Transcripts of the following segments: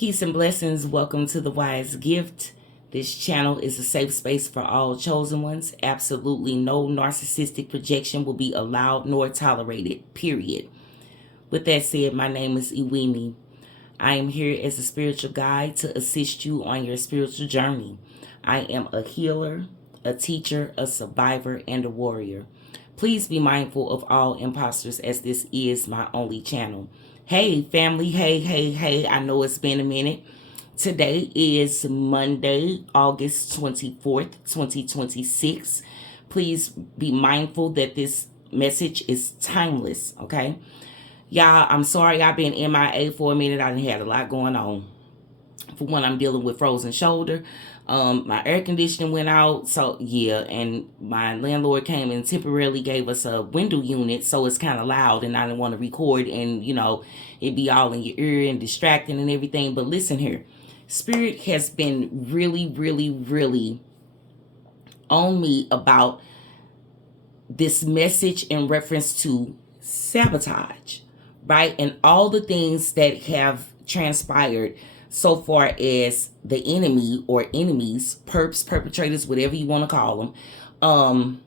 Peace and blessings. Welcome to the Wise Gift. This channel is a safe space for all chosen ones. Absolutely no narcissistic projection will be allowed nor tolerated, period. With that said, my name is Eyeweme. I am here as a spiritual guide to assist you on your spiritual journey. I am a healer, a teacher, a survivor, and a warrior. Please be mindful of all imposters, as this is my only channel. Hey, family. Hey. I know it's been a minute. Today is Monday, August 24th, 2026. Please be mindful that this message is timeless, okay? Y'all, I'm sorry I've been MIA for a minute. I done had a lot going on. For one, I'm dealing with frozen shoulder. My air conditioning went out, so yeah, and my landlord came and temporarily gave us a window unit, so it's kind of loud, and I didn't want to record, and it be all in your ear and distracting and everything. But listen here, Spirit has been really on me about this message in reference to sabotage, right? And all the things that have transpired so far as the enemy or enemies, perps, perpetrators, whatever you want to call them,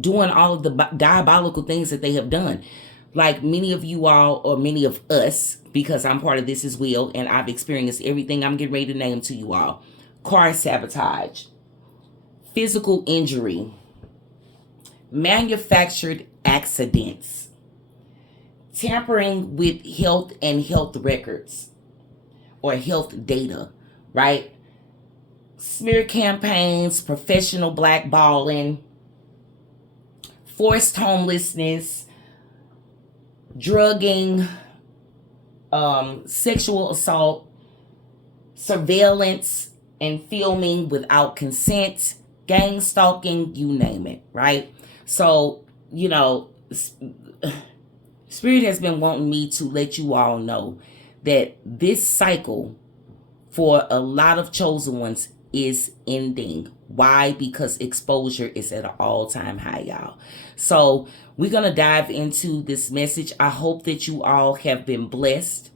doing all of the diabolical things that they have done. Like many of you all, or many of us, because I'm part of this as well, and I've experienced everything I'm getting ready to name to you all. Car sabotage, physical injury, manufactured accidents, tampering with health and health records or health data, right? Smear campaigns, professional blackballing, forced homelessness, drugging, sexual assault, surveillance and filming without consent, gang stalking, you name it, right? So, Spirit has been wanting me to let you all know that this cycle for a lot of chosen ones is ending. Why? Because exposure is at an all-time high, y'all. So we're going to dive into this message. I hope that you all have been blessed,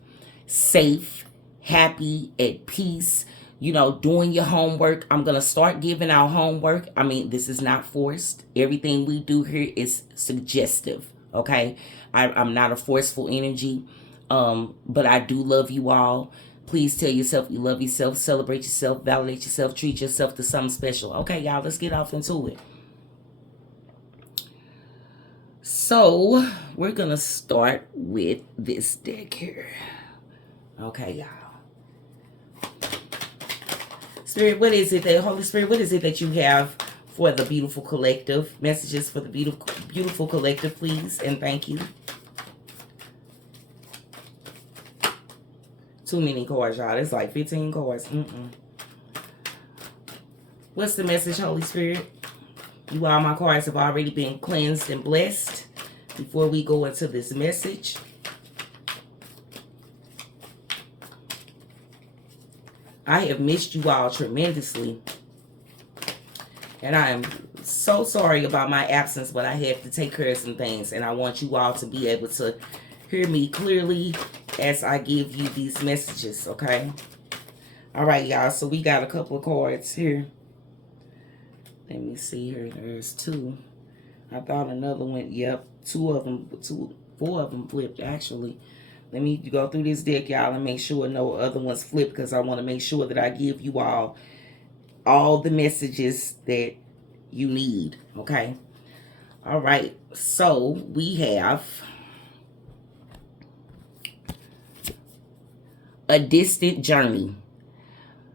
safe, happy, at peace, doing your homework. I'm going to start giving out homework. I mean, this is not forced. Everything we do here is suggestive, okay? I'm not a forceful energy, but I do love you all. Please tell yourself you love yourself, celebrate yourself, validate yourself, treat yourself to something special. Okay, y'all, let's get off into it. So, we're going to start with this deck here. Okay, y'all. Spirit, what is it that, Holy Spirit, what is it that you have for the beautiful collective? Messages for the beautiful collective, please, and thank you. Too many cards, y'all. It's like 15 cards. What's the message, Holy Spirit? You all, my cards have already been cleansed and blessed before we go into this message. I have missed you all tremendously. And I am so sorry about my absence, but I had to take care of some things. And I want you all to be able to hear me clearly as I give you these messages, okay? All right, y'all. So we got a couple of cards here. Let me see here. There's two. I thought another one. Yep. Four of them flipped, actually. Let me go through this deck, y'all, and make sure no other ones flip, because I want to make sure that I give you all the messages that you need, okay? All right. So we have a distant journey.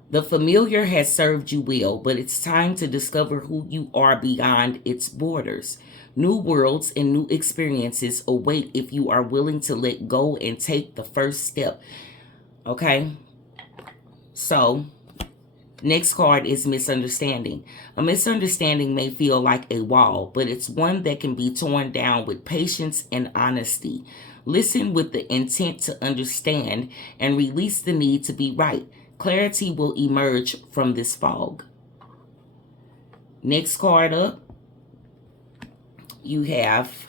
The familiar has served you well, but it's time to discover who you are beyond its borders. New worlds and new experiences await if you are willing to let go and take the first step. Okay? So, next card is misunderstanding. A misunderstanding may feel like a wall, but it's one that can be torn down with patience and honesty. Listen with the intent to understand and release the need to be right. Clarity will emerge from this fog. Next card up, you have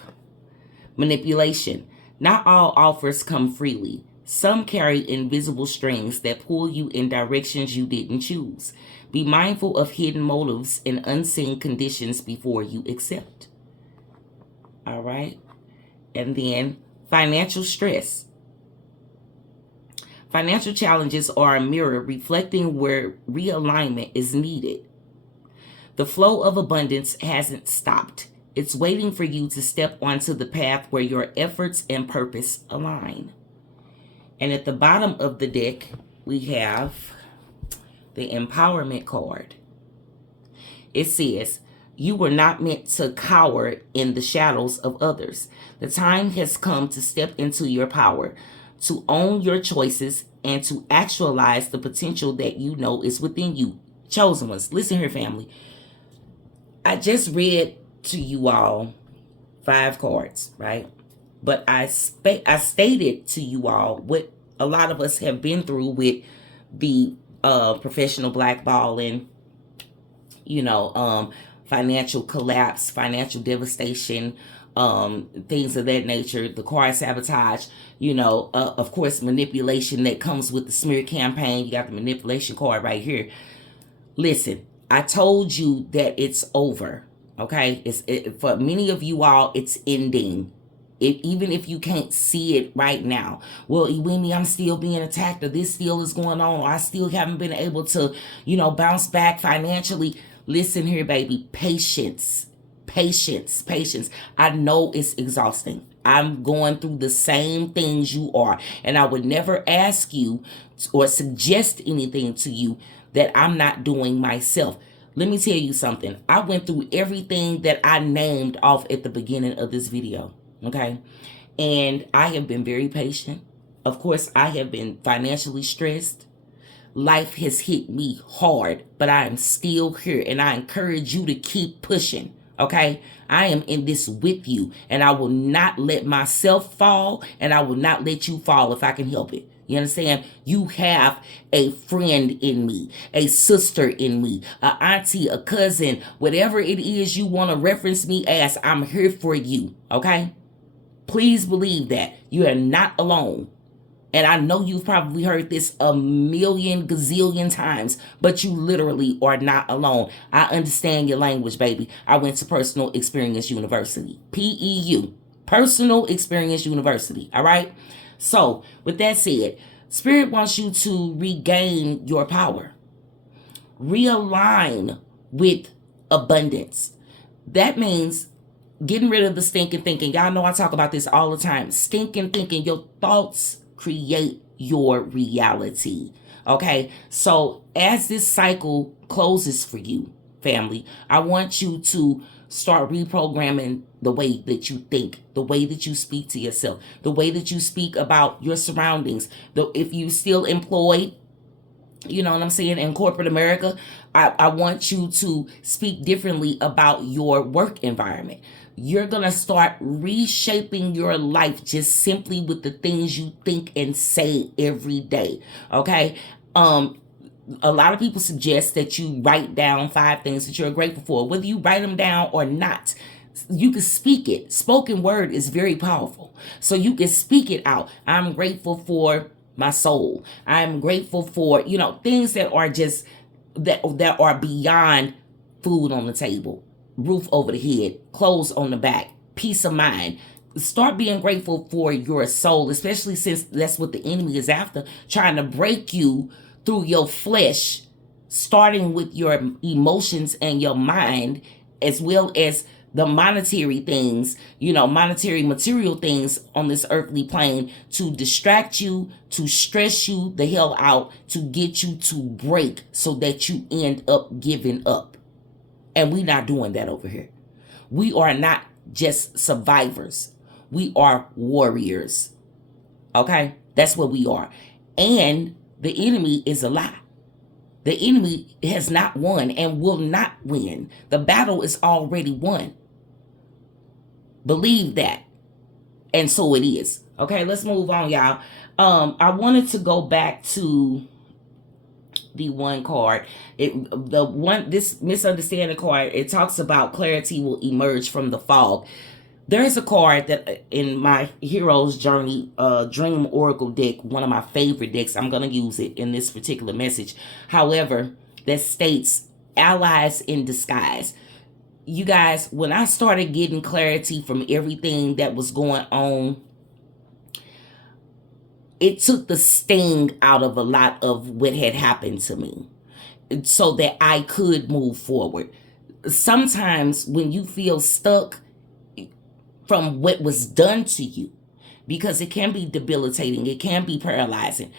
manipulation. Not all offers come freely. Some carry invisible strings that pull you in directions you didn't choose. Be mindful of hidden motives and unseen conditions before you accept. All right. And then financial stress. Financial challenges are a mirror reflecting where realignment is needed. The flow of abundance hasn't stopped. It's waiting for you to step onto the path where your efforts and purpose align. And at the bottom of the deck, we have the empowerment card. It says, you were not meant to cower in the shadows of others. The time has come to step into your power, to own your choices, and to actualize the potential that you know is within you. Chosen ones, listen here, family. I just read to you all 5 cards, right? But I stated to you all what a lot of us have been through with the professional blackballing, financial collapse, financial devastation, things of that nature, the card sabotage, of course, manipulation that comes with the smear campaign. You got the manipulation card right here. Listen, I told you that it's over. Okay, for many of you all, it's ending. Even if you can't see it right now. Well, Eyeweme, I'm still being attacked, or this still is going on, or I still haven't been able to, bounce back financially. Listen here, baby. Patience. I know it's exhausting. I'm going through the same things you are. And I would never ask you or suggest anything to you that I'm not doing myself. Let me tell you something. I went through everything that I named off at the beginning of this video. Okay. And I have been very patient. Of course, I have been financially stressed. Life has hit me hard, but I am still here, and I encourage you to keep pushing. Okay. I am in this with you, and I will not let myself fall, and I will not let you fall if I can help it. You understand? You have a friend in me, a sister in me, a auntie, a cousin, whatever it is you want to reference me as, I'm here for you. Okay. Please believe that you are not alone. And I know you've probably heard this a million gazillion times, but you literally are not alone. I understand your language, baby. I went to Personal Experience University, PEU, Personal Experience University. All right. So with that said, Spirit wants you to regain your power, realign with abundance. That means getting rid of the stinking thinking. Y'all know I talk about this all the time. Stinking thinking. Your thoughts create your reality. Okay. So as this cycle closes for you, family, I want you to start reprogramming the way that you think, the way that you speak to yourself, the way that you speak about your surroundings. If you still employed, you know what I'm saying, in corporate America, I want you to speak differently about your work environment. You're going to start reshaping your life just simply with the things you think and say every day. Okay. A lot of people suggest that you write down 5 things that you're grateful for, whether you write them down or not. You can speak it. Spoken word is very powerful. So you can speak it out. I'm grateful for my soul. I'm grateful for, things that are just that are beyond food on the table, roof over the head, clothes on the back, peace of mind. Start being grateful for your soul, especially since that's what the enemy is after, trying to break you through your flesh, starting with your emotions and your mind, as well as the monetary things, monetary material things on this earthly plane, to distract you, to stress you the hell out, to get you to break so that you end up giving up. And we're not doing that over here. We are not just survivors. We are warriors. Okay? That's what we are. And the enemy is a lie. The enemy has not won and will not win. The battle is already won. Believe that. And so it is. Okay, let's move on, y'all. I wanted to go back to the one card. This misunderstanding card, it talks about clarity will emerge from the fog. There's a card that in my Hero's Journey Dream Oracle deck, one of my favorite decks. I'm going to use it in this particular message. However, that states allies in disguise. You guys, when I started getting clarity from everything that was going on, it took the sting out of a lot of what had happened to me so that I could move forward. Sometimes when you feel stuck from what was done to you, because it can be debilitating, it can be paralyzing.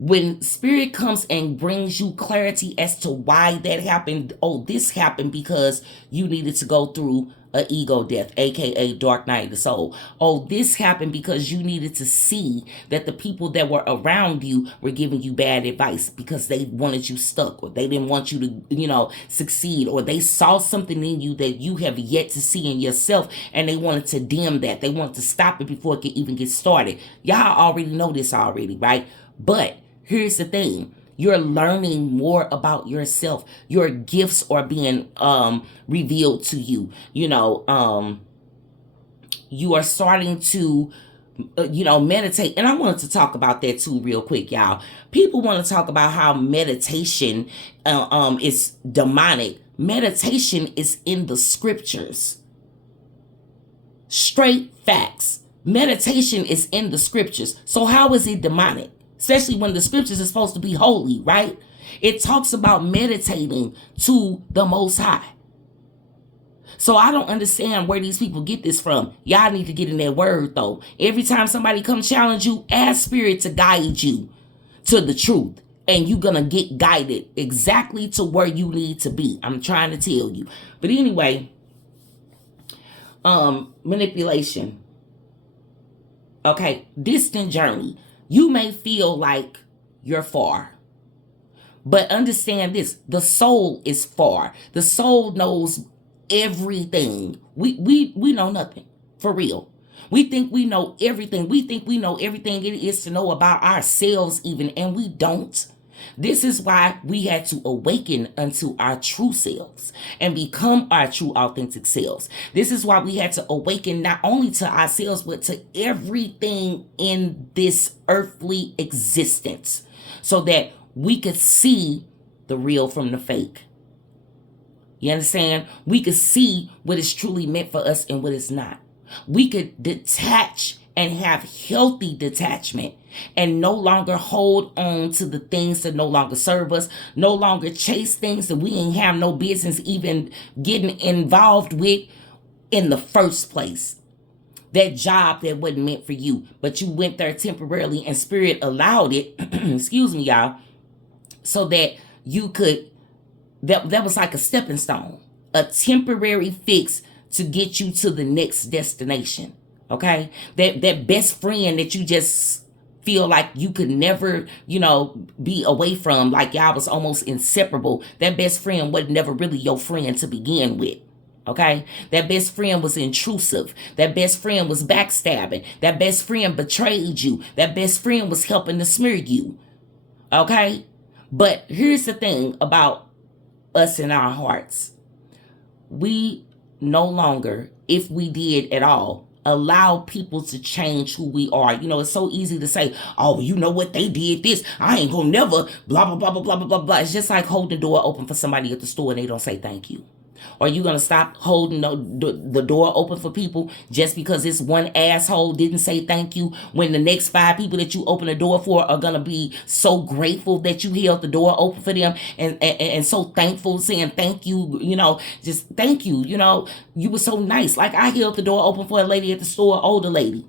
When spirit comes and brings you clarity as to why that happened, oh, this happened because you needed to go through an ego death, aka dark night of the soul. Oh, this happened because you needed to see that the people that were around you were giving you bad advice because they wanted you stuck, or they didn't want you to, succeed, or they saw something in you that you have yet to see in yourself, and they wanted to dim that. They wanted to stop it before it could even get started. Y'all already know this already, right? But here's the thing. You're learning more about yourself. Your gifts are being revealed to you. You are starting to, meditate. And I wanted to talk about that too real quick, y'all. People want to talk about how meditation is demonic. Meditation is in the scriptures. Straight facts. Meditation is in the scriptures. So how is it demonic? Especially when the scriptures are supposed to be holy, right? It talks about meditating to the Most High. So I don't understand where these people get this from. Y'all need to get in that word, though. Every time somebody comes challenge you, ask spirit to guide you to the truth. And you're going to get guided exactly to where you need to be. I'm trying to tell you. But anyway, manipulation. Okay, distant journey. You may feel like you're far, but understand this, the soul is far. The soul knows everything. We know nothing, for real. We think we know everything. We think we know everything it is to know about ourselves even, and we don't. This is why we had to awaken unto our true selves and become our true authentic selves. This is why we had to awaken not only to ourselves, but to everything in this earthly existence so that we could see the real from the fake. You understand? We could see what is truly meant for us and what is not. We could detach and have healthy detachment and no longer hold on to the things that no longer serve us, no longer chase things that we ain't have no business even getting involved with in the first place. That job that wasn't meant for you, but you went there temporarily and spirit allowed it, excuse me, y'all, so that you could, that was like a stepping stone, a temporary fix to get you to the next destination. Okay, that best friend that you just feel like you could never, be away from, like y'all was almost inseparable. That best friend was never really your friend to begin with. Okay, that best friend was intrusive. That best friend was backstabbing. That best friend betrayed you. That best friend was helping to smear you. Okay, but here's the thing about us in our hearts. We no longer, if we did at all, allow people to change who we are. It's so easy to say, oh, you know what, they did this, I ain't gonna never, blah, blah, blah, blah, blah, blah, blah. It's just like holding the door open for somebody at the store and they don't say thank you. Are you going to stop holding the door open for people just because this one asshole didn't say thank you when the next 5 people that you open the door for are going to be so grateful that you held the door open for them and so thankful, saying thank you, just thank you, you were so nice. Like I held the door open for a lady at the store, older lady.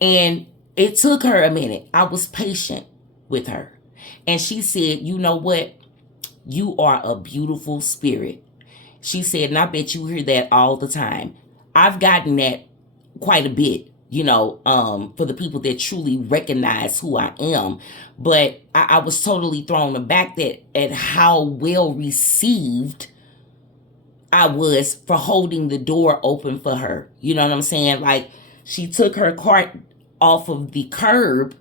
And it took her a minute. I was patient with her. And she said, you know what? You are a beautiful spirit. She said, and I bet you hear that all the time. I've gotten that quite a bit, for the people that truly recognize who I am. But I was totally thrown aback at how well received I was for holding the door open for her. You know what I'm saying? Like she took her cart off of the curb.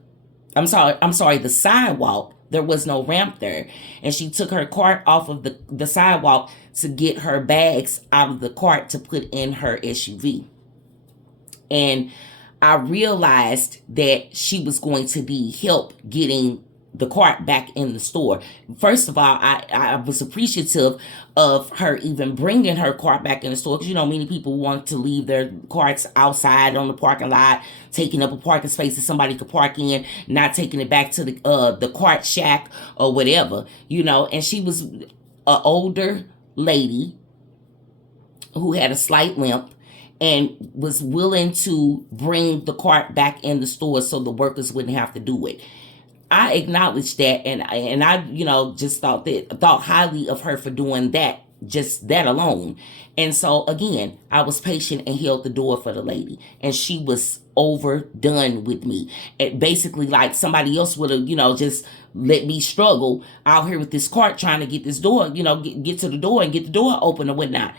I'm sorry, the sidewalk. There was no ramp there. And she took her cart off of the sidewalk to get her bags out of the cart to put in her SUV. And I realized that she was going to need help getting the cart back in the store. First of all, I was appreciative of her even bringing her cart back in the store, because you know many people want to leave their carts outside on the parking lot, taking up a parking space that somebody could park in, not taking it back to the cart shack or whatever, you know. And she was an older lady who had a slight limp and was willing to bring the cart back in the store so the workers wouldn't have to do it. I acknowledged that, and I, you know, just thought highly of her for doing that, just that alone. And so again, I was patient and held the door for the lady, and she was overdone with me. And basically, like somebody else would have, you know, just let me struggle out here with this cart trying to get this door, you know, get to the door and get the door open or whatnot.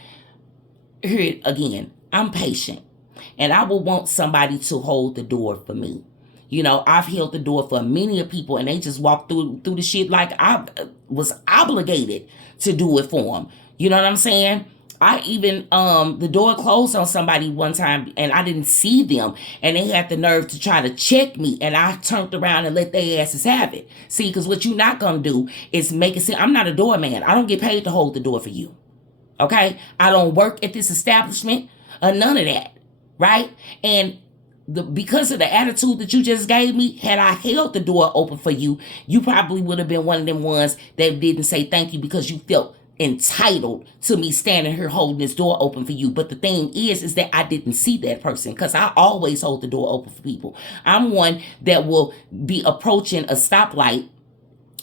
Here again, I'm patient, and I will want somebody to hold the door for me. You know, I've held the door for many of people, and they just walk through the shit like I was obligated to do it for them. You know what I'm saying? I even, the door closed on somebody one time, and I didn't see them, and they had the nerve to try to check me, and I turned around and let their asses have it. See, because what you're not going to do is make it seem, I'm not a doorman. I don't get paid to hold the door for you. Okay? I don't work at this establishment, none of that. Right? And because of the attitude that you just gave me, had I held the door open for you, you probably would have been one of them ones that didn't say thank you because you felt entitled to me standing here holding this door open for you. But the thing is that I didn't see that person, because I always hold the door open for people. I'm one that will be approaching a stoplight,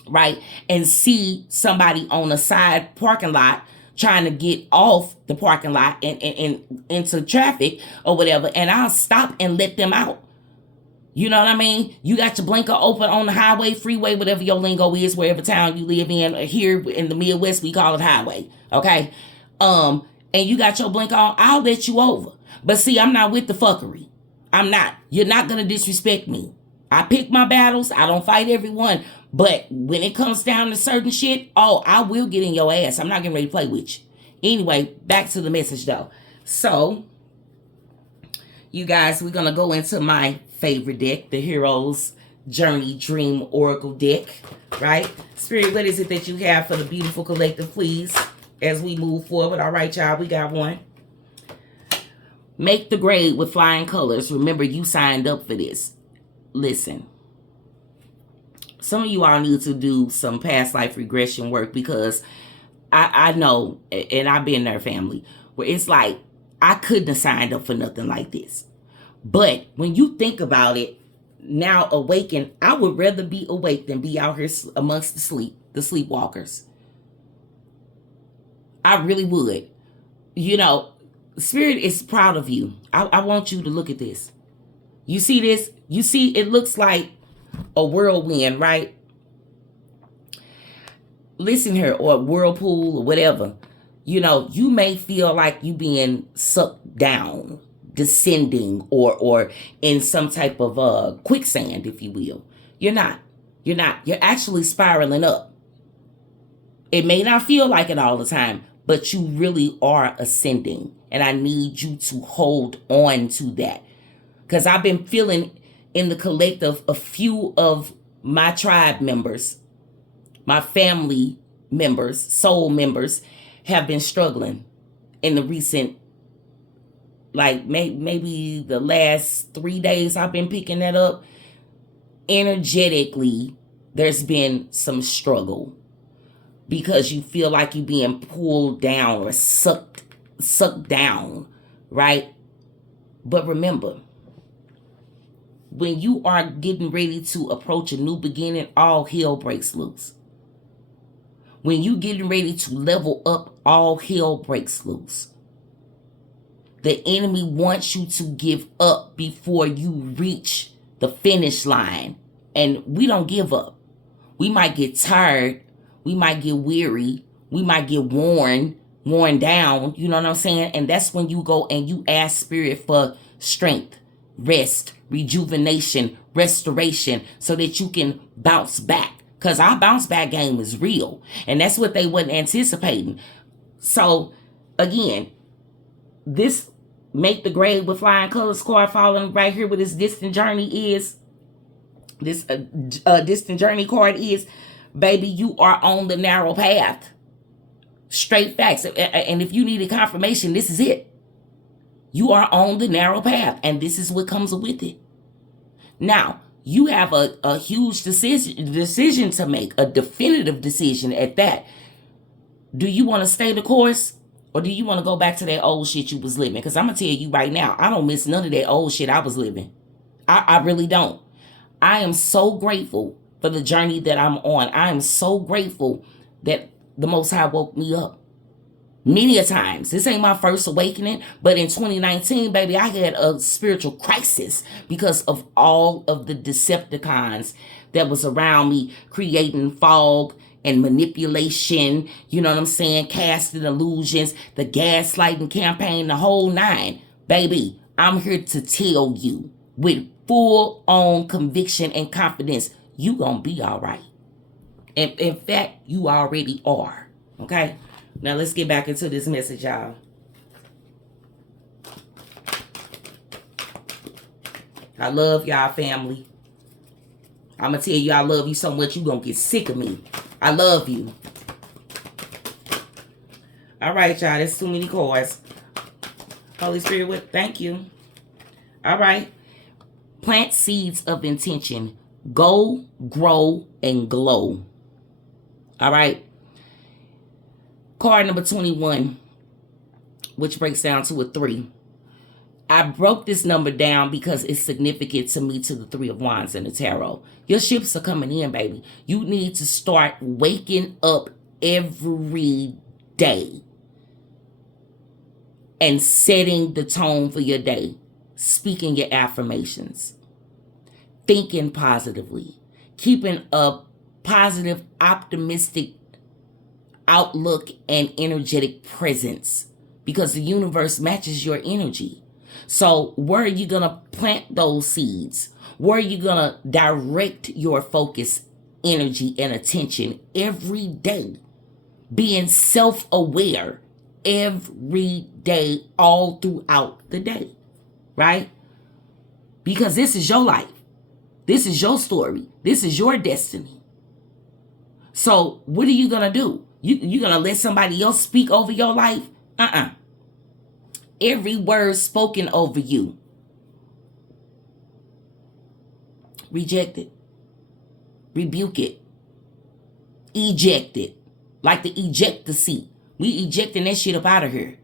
right, and see somebody on a side parking lot trying to get off the parking lot and into traffic or whatever, and I'll stop and let them out. You know what I mean? You got your blinker open on the highway, freeway, whatever your lingo is, wherever town you live in. Here in the Midwest, we call it highway, okay? And you got your blinker on, I'll let you over. But see, I'm not with the fuckery. I'm not. You're not gonna disrespect me. I pick my battles. I don't fight everyone. But when it comes down to certain shit, oh, I will get in your ass. I'm not getting ready to play with you. Anyway, back to the message though. So, you guys, we're going to go into my favorite deck, the Hero's Journey Dream Oracle deck, right? Spirit, what is it that you have for the beautiful collective, please, as we move forward? All right, y'all, we got one. Make the grade with flying colors. Remember, you signed up for this. Listen. Some of you all need to do some past life regression work, because I know, and I've been there, family, where it's like, I couldn't have signed up for nothing like this. But when you think about it, now awakened, I would rather be awake than be out here amongst the sleepwalkers. I really would. You know, Spirit is proud of you. I want you to look at this. You see this? You see, it looks like a whirlwind, right? Listen here, or a whirlpool or whatever. You know, you may feel like you being sucked down, descending, or in some type of quicksand, if you will. You're not. You're not. You're actually spiraling up. It may not feel like it all the time, but you really are ascending. And I need you to hold on to that. Because I've been feeling in the collective, a few of my tribe members, my family members, soul members, have been struggling in the recent, like maybe the last 3 days I've been picking that up. Energetically, there's been some struggle, because you feel like you're being pulled down or sucked down, right? But remember, when you are getting ready to approach a new beginning, all hell breaks loose. When you getting ready to level up, all hell breaks loose. The enemy wants you to give up before you reach the finish line. And we don't give up. We might get tired. We might get weary. We might get worn down. You know what I'm saying? And that's when you go and you ask Spirit for strength, rest, rejuvenation, restoration, so that you can bounce back Because our bounce back game is real. And that's what they wasn't anticipating. So, again, this make the grade with flying colors card falling right here with this distant journey is, this distant journey card is, baby, you are on the narrow path. Straight facts. And if you needed confirmation, this is it. You are on the narrow path, and this is what comes with it. Now, you have a huge decision to make, a definitive decision at that. Do you want to stay the course, or do you want to go back to that old shit you was living? Because I'm going to tell you right now, I don't miss none of that old shit I was living. I really don't. I am so grateful for the journey that I'm on. I am so grateful that the Most High woke me up many a times. This ain't my first awakening, but in 2019, baby, I had a spiritual crisis because of all of the Decepticons that was around me, creating fog and manipulation, you know what I'm saying, casting illusions, the gaslighting campaign, the whole nine. Baby, I'm here to tell you with full-on conviction and confidence, you gonna be all right. And in fact, you already are. Okay? Now let's get back into this message, y'all. I love y'all, family. I'm going to tell you I love you so much you going to get sick of me. I love you. All right, y'all. That's too many cards. Holy Spirit, what? Thank you. All right. Plant seeds of intention. Go, grow, and glow. All right. Card number 21, which breaks down to a 3. I broke this number down because it's significant to me, to the 3 of Wands in the tarot. Your ships are coming in, baby. You need to start waking up every day and setting the tone for your day. Speaking your affirmations. Thinking positively. Keeping a positive, optimistic outlook and energetic presence, because the universe matches your energy. So where are you going to plant those seeds? Where are you going to direct your focus, energy, and attention every day? Being self-aware every day, all throughout the day, right? Because this is your life. This is your story. This is your destiny. So what are you going to do? You going to let somebody else speak over your life? Every word spoken over you, reject it, rebuke it, eject it, like the ejector seat. We ejecting that shit up out of here.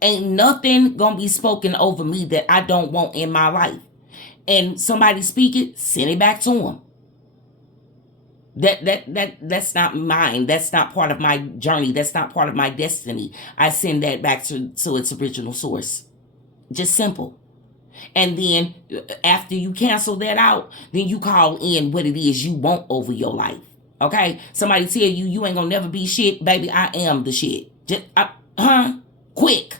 Ain't nothing gonna be spoken over me that I don't want in my life. And somebody speak it, send it back to them. That's not mine. That's not part of my journey. That's not part of my destiny. I send that back to its original source. Just simple. And then after you cancel that out, then you call in what it is you want over your life. Okay? Somebody tell you you ain't gonna never be shit. Baby, I am the shit. Just, quick,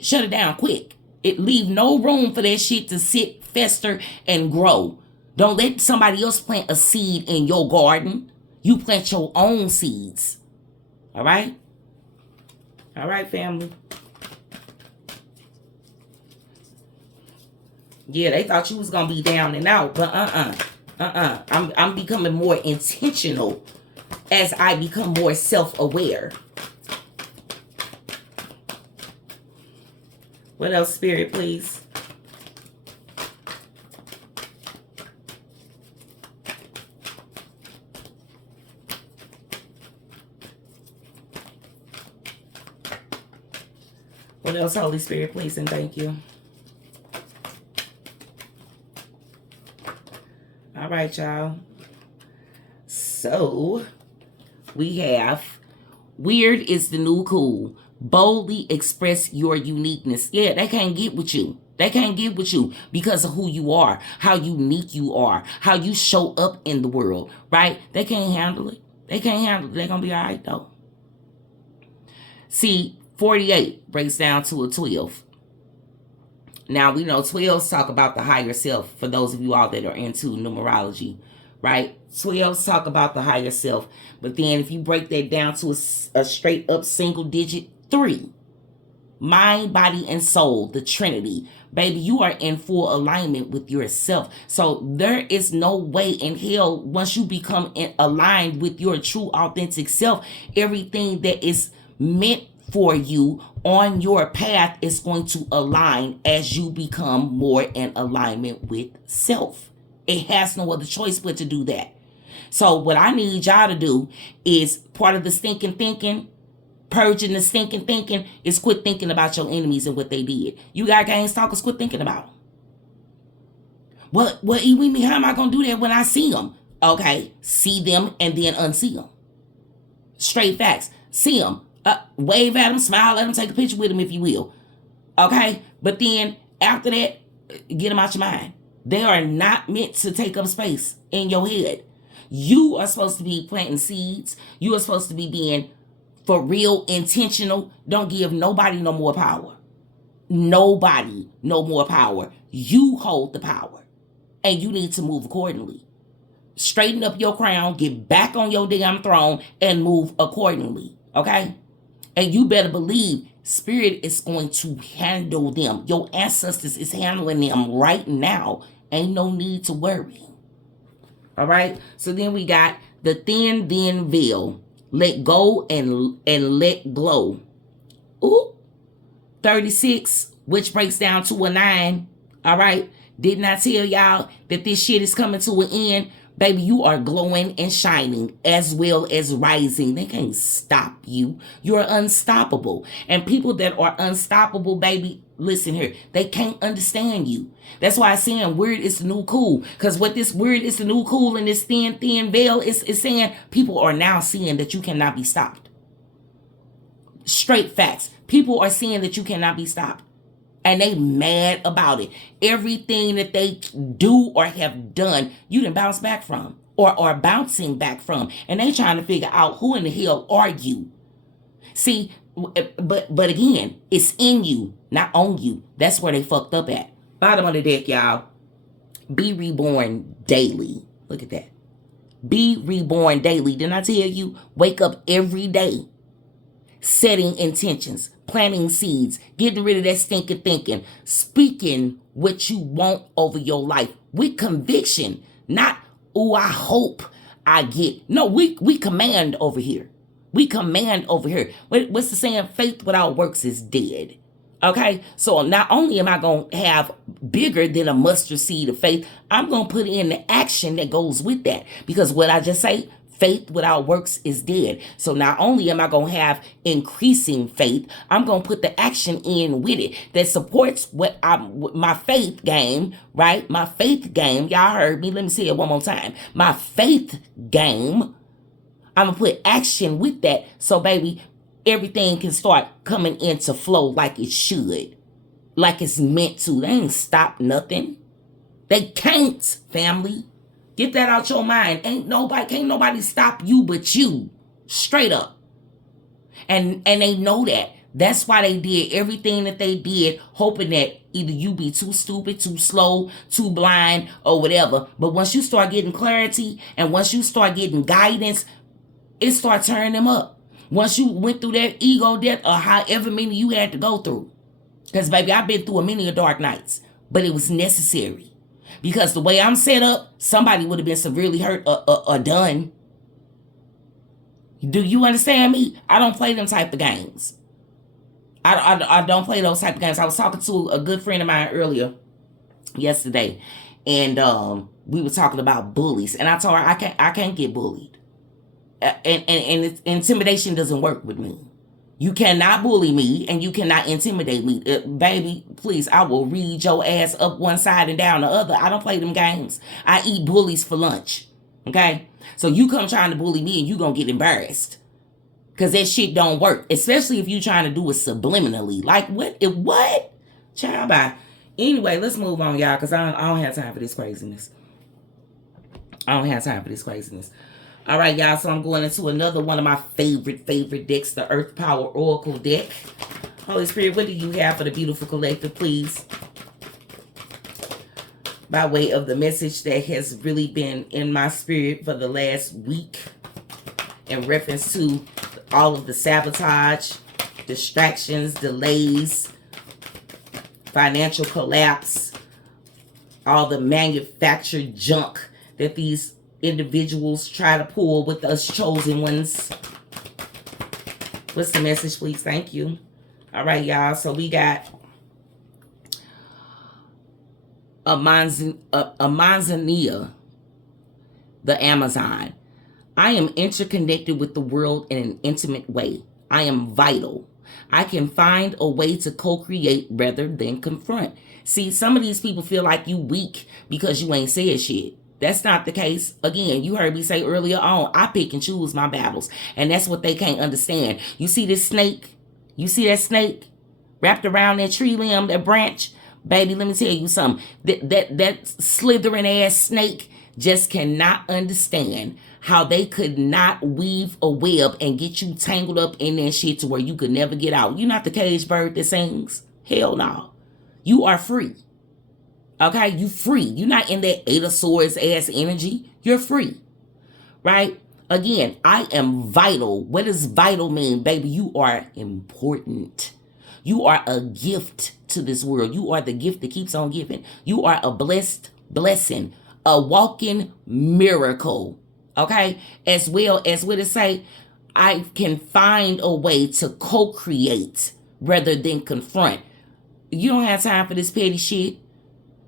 shut it down, quick. It leave no room for that shit to sit, fester, and grow. Don't let somebody else plant a seed in your garden. You plant your own seeds. All right? All right, family. Yeah, they thought you was going to be down and out, but I'm becoming more intentional as I become more self-aware. What else, Spirit, please? What else, Holy Spirit, please, and thank you. All right, y'all. So, we have weird is the new cool. Boldly express your uniqueness. Yeah, they can't get with you. They can't get with you because of who you are, how unique you are, how you show up in the world, right? They can't handle it. They can't handle it. They're going to be all right, though. See, 48 breaks down to a 12. Now, we know 12s talk about the higher self, for those of you all that are into numerology. right? 12s talk about the higher self. But then if you break that down to a straight up single digit 3, mind, body, and soul, the Trinity, baby, you are in full alignment with yourself. So there is no way in hell, once you become aligned with your true authentic self, everything that is meant for you on your path is going to align as you become more in alignment with self. It has no other choice but to do that. So what I need y'all to do is part of the stinking thinking, purging the stinking thinking, is quit thinking about your enemies and what they did. You got gang stalkers, quit thinking about them. Well, Eyeweme, how am I going to do that when I see them? Okay, see them and then unsee them. Straight facts. See them. Wave at them, smile at them, take a picture with them if you will. Okay? But then after that, get them out your mind. They are not meant to take up space in your head. You are supposed to be planting seeds. You are supposed to be being for real intentional. Don't give nobody no more power. Nobody no more power. You hold the power. And you need to move accordingly. Straighten up your crown, get back on your damn throne, and move accordingly. Okay? And you better believe Spirit is going to handle them. Your ancestors is handling them right now. Ain't no need to worry. All right? So then we got the thin veil. Let go and let glow. Ooh. 36, which breaks down to a 9. All right? Didn't I tell y'all that this shit is coming to an end? Baby, you are glowing and shining as well as rising. They can't stop you. You're unstoppable. And people that are unstoppable, baby, listen here, they can't understand you. That's why I'm saying weird is the new cool. Because what this weird is the new cool and this thin veil is saying, people are now seeing that you cannot be stopped. Straight facts. People are seeing that you cannot be stopped. And they mad about it. Everything that they do or have done, you done bounce back from. Or are bouncing back from. And they trying to figure out who in the hell are you? See, but again, it's in you, not on you. That's where they fucked up at. Bottom of the deck, y'all. Be reborn daily. Look at that. Be reborn daily. Didn't I tell you? Wake up every day. Setting intentions. Planting seeds, getting rid of that stinking thinking, speaking what you want over your life with conviction, not, oh, I hope I get. No, we command over here. We command over here. What's the saying? Faith without works is dead. Okay? So not only am I going to have bigger than a mustard seed of faith, I'm going to put in the action that goes with that. Because what I just say, faith without works is dead. So not only am I going to have increasing faith, I'm going to put the action in with it that supports my faith game, right? My faith game. Y'all heard me. Let me say it one more time. My faith game. I'm going to put action with that. So baby, everything can start coming into flow like it should. Like it's meant to. They ain't stop nothing. They can't, family. Get that out your mind. Can't nobody stop you but you. Straight up. And they know that. That's why they did everything that they did, hoping that either you be too stupid, too slow, too blind, or whatever. But once you start getting clarity and once you start getting guidance, it start turning them up. Once you went through that ego death or however many you had to go through. Because baby, I've been through many dark nights, but it was necessary. Because the way I'm set up, somebody would have been severely hurt or done. Do you understand me? I don't play them type of games. I don't play those type of games. I was talking to a good friend of mine earlier, yesterday, and we were talking about bullies. And I told her I can't get bullied. And intimidation doesn't work with me. You cannot bully me and you cannot intimidate me. Baby, please, I will read your ass up one side and down the other. I don't play them games. I eat bullies for lunch. Okay? So you come trying to bully me and you gonna get embarrassed. Because that shit don't work. Especially if you trying to do it subliminally. Like, what? Child, bye. Anyway, let's move on, y'all. Because I don't have time for this craziness. All right, y'all, so I'm going into another one of my favorite decks, the Earth Power Oracle deck. Holy Spirit, what do you have for the beautiful collective, please? by way of the message that has really been in my spirit for the last week in reference to all of the sabotage, distractions, delays, financial collapse, all the manufactured junk that these individuals try to pull with us chosen ones. What's the message, please? Thank you. All right, y'all. So we got a Manzanilla, the Amazon. I am interconnected with the world in an intimate way. I am vital. I can find a way to co-create rather than confront. See, some of these people feel like you weak because you ain't said shit. That's not the case. Again, you heard me say earlier on, I pick and choose my battles. And that's what they can't understand. You see this snake? You see that snake wrapped around that tree limb, that branch? Baby, let me tell you something. That slithering ass snake just cannot understand how they could not weave a web and get you tangled up in that shit to where you could never get out. You're not the caged bird that sings. Hell no. You are free. Okay? You free. You're not in that Eight of Swords ass energy. You're free. Right? Again, I am vital. What does vital mean, baby? You are important. You are a gift to this world. You are the gift that keeps on giving. You are a blessed blessing, a walking miracle. Okay? As well as what it say, I can find a way to co-create rather than confront. You don't have time for this petty shit.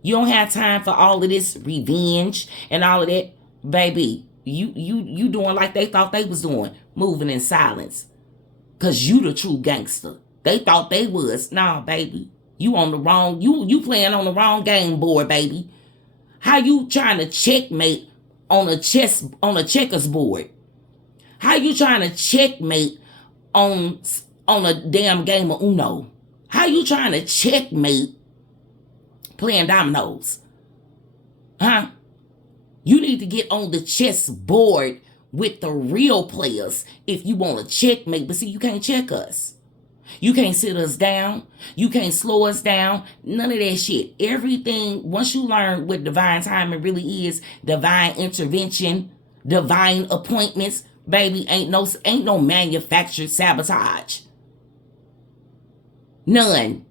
You don't have time for all of this revenge and all of that. Baby, you doing like they thought they was doing, moving in silence. Cause you the true gangster. They thought they was. Nah, baby. You on the wrong, you playing on the wrong game board, baby. How you trying to checkmate on a checkers board? How you trying to checkmate on a damn game of Uno? How you trying to checkmate playing dominoes? Huh? You need to get on the chess board with the real players if you want to checkmate. But see, you can't check us. You can't sit us down. You can't slow us down. None of that shit. Everything, once you learn what divine timing really is, divine intervention, divine appointments, baby, ain't no manufactured sabotage. None.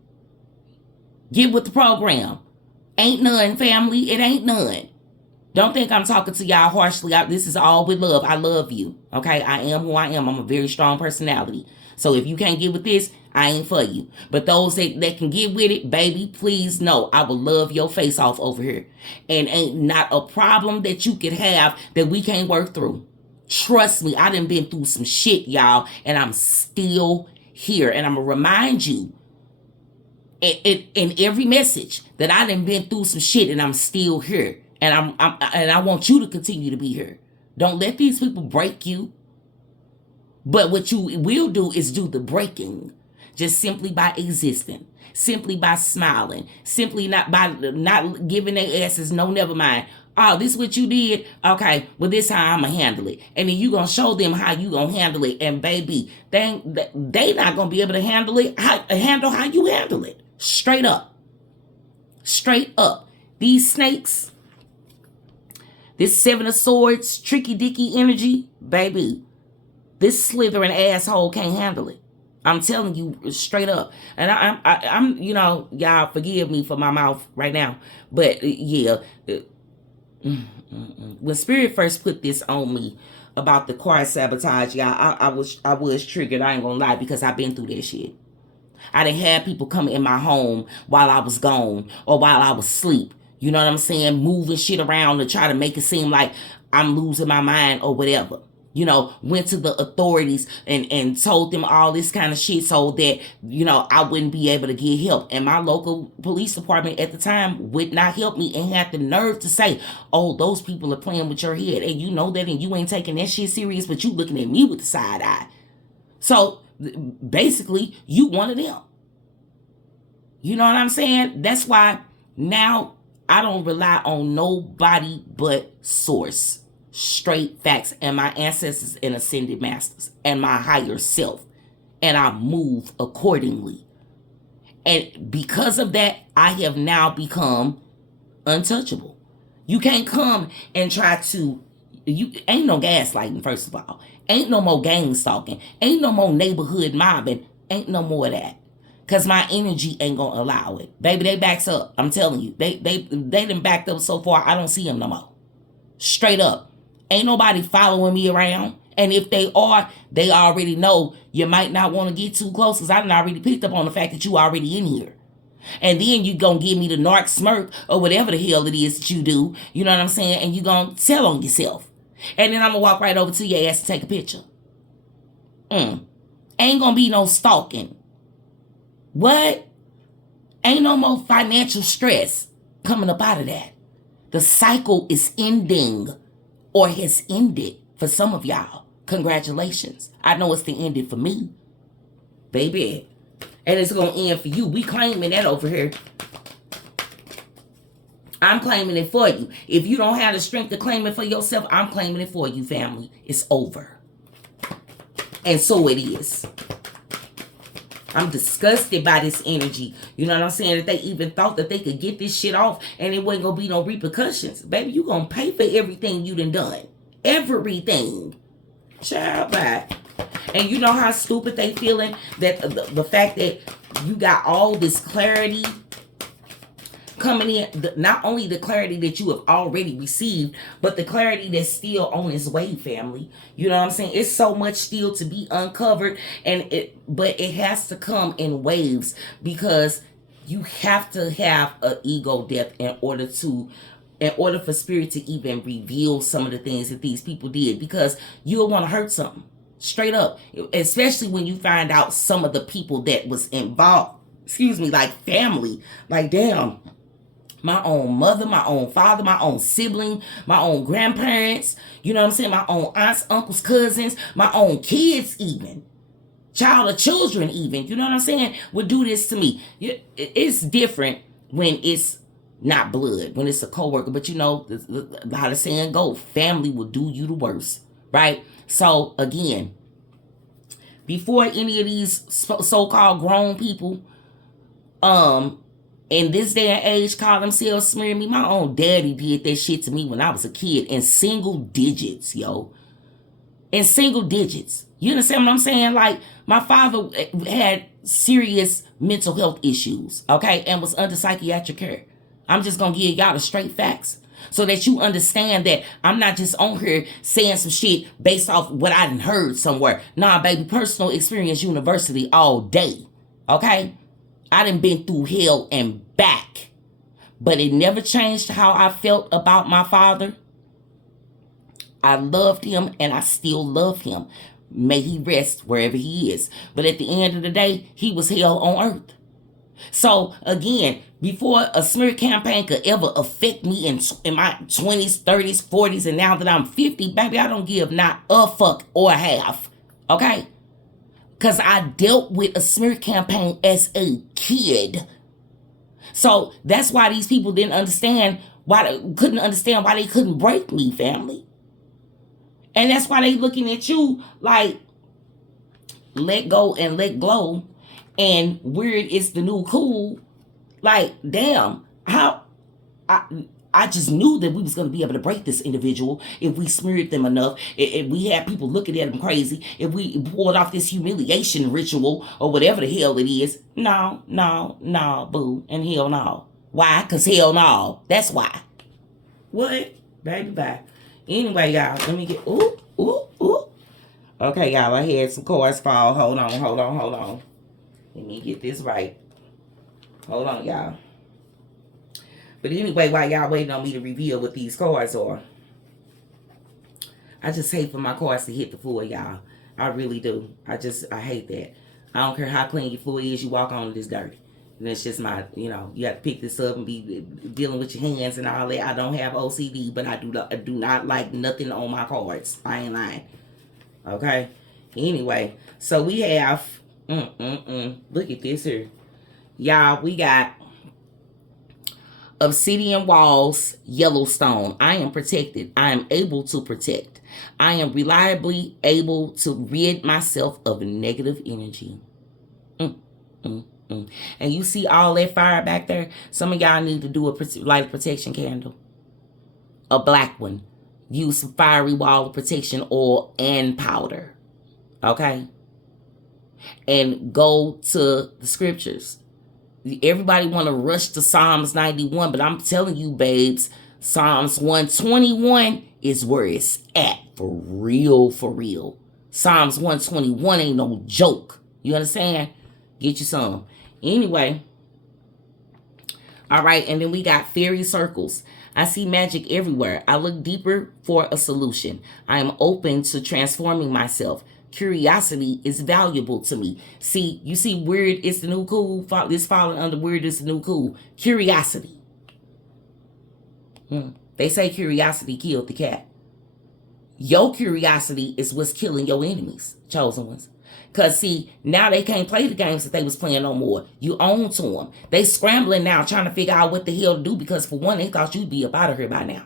Get with the program. Ain't none, family. It ain't none. Don't think I'm talking to y'all harshly. This is all with love. I love you. Okay? I am who I am. I'm a very strong personality. So if you can't get with this, I ain't for you. But those that can get with it, baby, please know I will love your face off over here. And ain't not a problem that you could have that we can't work through. Trust me, I done been through some shit, y'all. And I'm still here. And I'm going to remind you in every message that I done been through some shit and I'm still here. And I want you to continue to be here. Don't let these people break you. But what you will do is do the breaking. Just simply by existing. Simply by smiling. Simply not by not giving their asses no never mind. Oh, this what you did? Okay, well this how I'm going to handle it. And then you going to show them how you going to handle it. And baby, they not going to be able to handle it. Handle how you handle it. Straight up. Straight up. These snakes, this Seven of Swords, tricky dicky energy, baby, this slithering asshole can't handle it. I'm telling you straight up. And I'm y'all forgive me for my mouth right now. But yeah, when Spirit first put this on me about the car sabotage, y'all, I was triggered. I ain't gonna lie, because I've been through that shit. I done had people come in my home while I was gone or while I was asleep. You know what I'm saying? Moving shit around to try to make it seem like I'm losing my mind or whatever. You know, went to the authorities and told them all this kind of shit so that, I wouldn't be able to get help. And my local police department at the time would not help me and had the nerve to say, oh, those people are playing with your head. And you know that and you ain't taking that shit serious, but you looking at me with the side eye. So basically, you one of them. You know what I'm saying? That's why now I don't rely on nobody but source. Straight facts and my ancestors and ascended masters and my higher self. And I move accordingly. And because of that, I have now become untouchable. You can't come and try to, you ain't no gaslighting, first of all. Ain't no more gang stalking. Ain't no more neighborhood mobbing. Ain't no more of that. Cause my energy ain't gonna allow it. Baby, they backs up. I'm telling you. They done backed up so far I don't see them no more. Straight up. Ain't nobody following me around. And if they are, they already know you might not want to get too close, because I done already picked up on the fact that you already in here. And then you gonna give me the narc smirk or whatever the hell it is that you do. You know what I'm saying? And you gonna tell on yourself. And then I'm gonna walk right over to your ass and take a picture. Ain't gonna be no stalking. What? Ain't no more financial stress coming up out of that. The cycle is ending, or has ended for some of y'all. Congratulations. I know it's the ending for me. Baby. And it's going to end for you. We claiming that over here. I'm claiming it for you. If you don't have the strength to claim it for yourself, I'm claiming it for you, family. It's over. And so it is. I'm disgusted by this energy. You know what I'm saying? That they even thought that they could get this shit off and it wasn't going to be no repercussions. Baby, you going to pay for everything you done. Everything. Child, bye. And you know how stupid they feeling? That the fact that you got all this clarity coming in. Not only the clarity that you have already received, but the clarity that's still on its way, family. You know what I'm saying? It's so much still to be uncovered, but it has to come in waves, because you have to have an ego death in order for spirit to even reveal some of the things that these people did, because you'll want to hurt something. Straight up. Especially when you find out some of the people that was involved. Like family. Like, damn. My own mother, my own father, my own sibling, my own grandparents. You know what I'm saying? My own aunts, uncles, cousins, my own kids even. Child of children even. You know what I'm saying? Would do this to me. It's different when it's not blood, when it's a coworker. But you know how the saying go, family will do you the worst, right? So again, before any of these so-called grown people, in this day and age, call themselves smearing me, my own daddy did that shit to me when I was a kid in single digits, yo. In single digits. You understand what I'm saying? Like, my father had serious mental health issues, okay, and was under psychiatric care. I'm just gonna give y'all the straight facts, so that you understand that I'm not just on here saying some shit based off what I done heard somewhere. Nah, baby, personal experience university all day, okay? I done been through hell and back, but it never changed how I felt about my father. I loved him and I still love him. May he rest wherever he is. But at the end of the day, he was hell on earth. So again, before a smear campaign could ever affect me in my 20s, 30s, 40s, and now that I'm 50, baby, I don't give not a fuck or a half. Okay? Because I dealt with a smear campaign as a kid. So that's why these people couldn't understand why they couldn't break me, family. And that's why they looking at you like, let go and let glow, and weird is the new cool. Like, damn, how I just knew that we was going to be able to break this individual if we smeared them enough, if we had people looking at them crazy, if we pulled off this humiliation ritual or whatever the hell it is. No, boo, and hell no. Why? Because hell no. That's why. What? Baby, bye. Anyway, y'all, let me get, ooh. Okay, y'all, I had some cards fall. Hold on. Let me get this right. Hold on, y'all. But anyway, while y'all waiting on me to reveal what these cards are, I just hate for my cards to hit the floor, y'all. I really do. I hate that. I don't care how clean your floor is, you walk on it, it's dirty. And it's just my, you have to pick this up and be dealing with your hands and all that. I don't have OCD, but I do not like nothing on my cards. I ain't lying. Okay? Anyway, so we have, look at this here. Y'all, we got obsidian walls, Yellowstone. I am protected. I am able to protect. I am reliably able to rid myself of negative energy. And you see all that fire back there? Some of y'all need to do a light protection candle. A black one. Use some fiery wall of protection oil and powder. Okay? And go to the scriptures. Everybody want to rush to Psalms 91, but I'm telling you, babes, Psalms 121 is where it's at. For real, for real. Psalms 121 ain't no joke. You understand? Get you some. Anyway. All right, and then we got fairy circles. I see magic everywhere. I look deeper for a solution. I am open to transforming myself. Curiosity is valuable to me. See, you see weird is the new cool? This falling under weird is the new cool. Curiosity. They say curiosity killed the cat. Your curiosity is what's killing your enemies, chosen ones. Because, see, now they can't play the games that they was playing no more. You own to them. They scrambling now trying to figure out what the hell to do because, for one, they thought you'd be up out of here by now.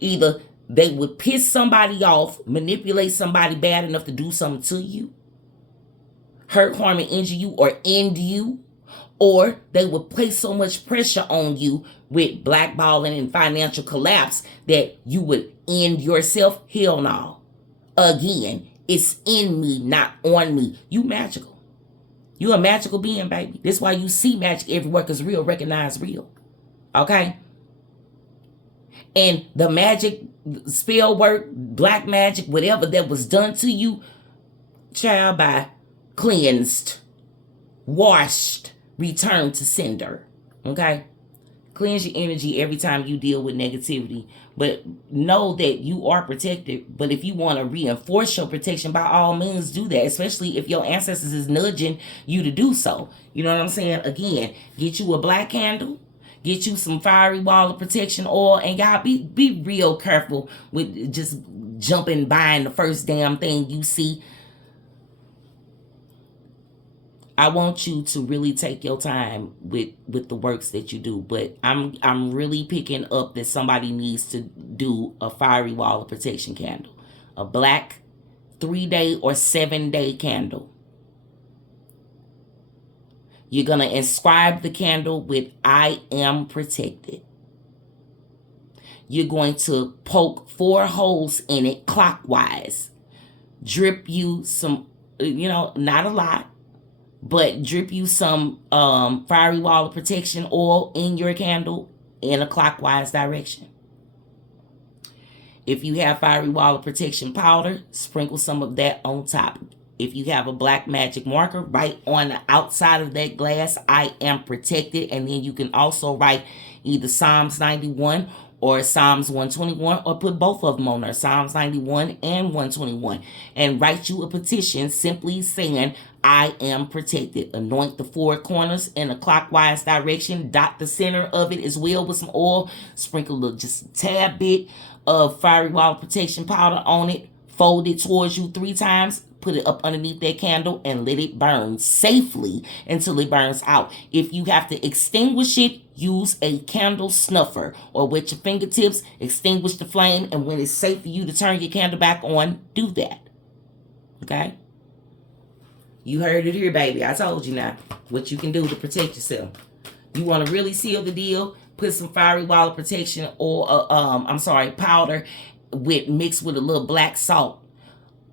Either they would piss somebody off, manipulate somebody bad enough to do something to you, hurt, harm, and injure you, or end you, or they would place so much pressure on you with blackballing and financial collapse that you would end yourself. Hell no. Again, it's in me, not on me. You magical. You a magical being, baby. That's why you see magic everywhere, because real recognize real. Okay? And the magic, spell work, black magic, whatever that was done to you, child, by cleansed, washed, returned to sender. Okay? Cleanse your energy every time you deal with negativity. But know that you are protected. But if you want to reinforce your protection, by all means do that. Especially if your ancestors is nudging you to do so. You know what I'm saying? Again, get you a black candle. Get you some fiery wall of protection oil. And y'all be real careful with just jumping buying the first damn thing you see. I want you to really take your time with the works that you do, but I'm really picking up that somebody needs to do a fiery wall of protection candle, a black 3-day or 7-day candle. You're gonna inscribe the candle with "I am protected." You're going to poke 4 holes in it clockwise. Drip you some, not a lot. But drip you some fiery wall of protection oil in your candle in a clockwise direction. If you have fiery wall of protection powder, sprinkle some of that on top. If you have a black magic marker, write on the outside of that glass, "I am protected." And then you can also write either Psalms 91 or Psalms 121, or put both of them on there, Psalms 91 and 121, and write you a petition simply saying, "I am protected." Anoint the 4 corners in a clockwise direction. Dot the center of it as well with some oil. Sprinkle just a tad bit of fiery wall protection powder on it. Fold it towards you 3 times. Put it up underneath that candle and let it burn safely until it burns out. If you have to extinguish it, use a candle snuffer, or with your fingertips, extinguish the flame. And when it's safe for you to turn your candle back on, do that. Okay? You heard it here, baby. I told you now what you can do to protect yourself. You want to really seal the deal? Put some fiery wall of protection or powder mixed with a little black salt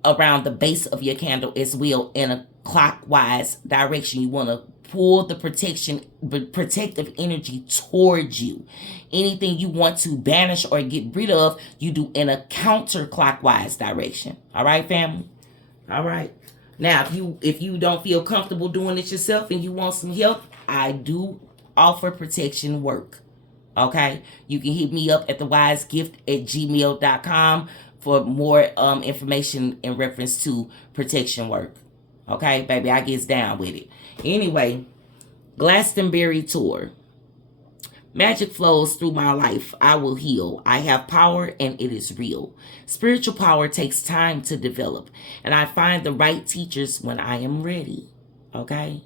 around the base of your candle as well in a clockwise direction. You want to pull the protective energy towards you. Anything you want to banish or get rid of, you do in a counterclockwise direction. All right, family? All right. Now, if you don't feel comfortable doing it yourself and you want some help, I do offer protection work. Okay? You can hit me up at thewisegift@gmail.com for more information in reference to protection work. Okay, baby, I gets down with it. Anyway, Glastonbury tour. Magic flows through my life. I will heal. I have power and it is real. Spiritual power takes time to develop, and I find the right teachers when I am ready. Okay?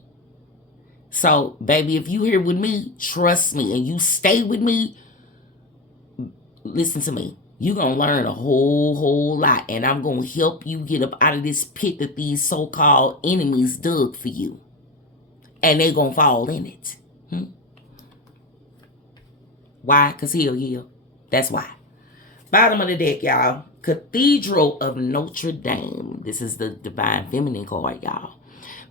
So, baby, if you here with me, trust me, and you stay with me, listen to me. You're going to learn a whole lot, and I'm going to help you get up out of this pit that these so-called enemies dug for you. And they gonna fall in it. Why? Because he'll heal. That's why. Bottom of the deck, y'all. Cathedral of Notre Dame. This is the divine feminine card, y'all.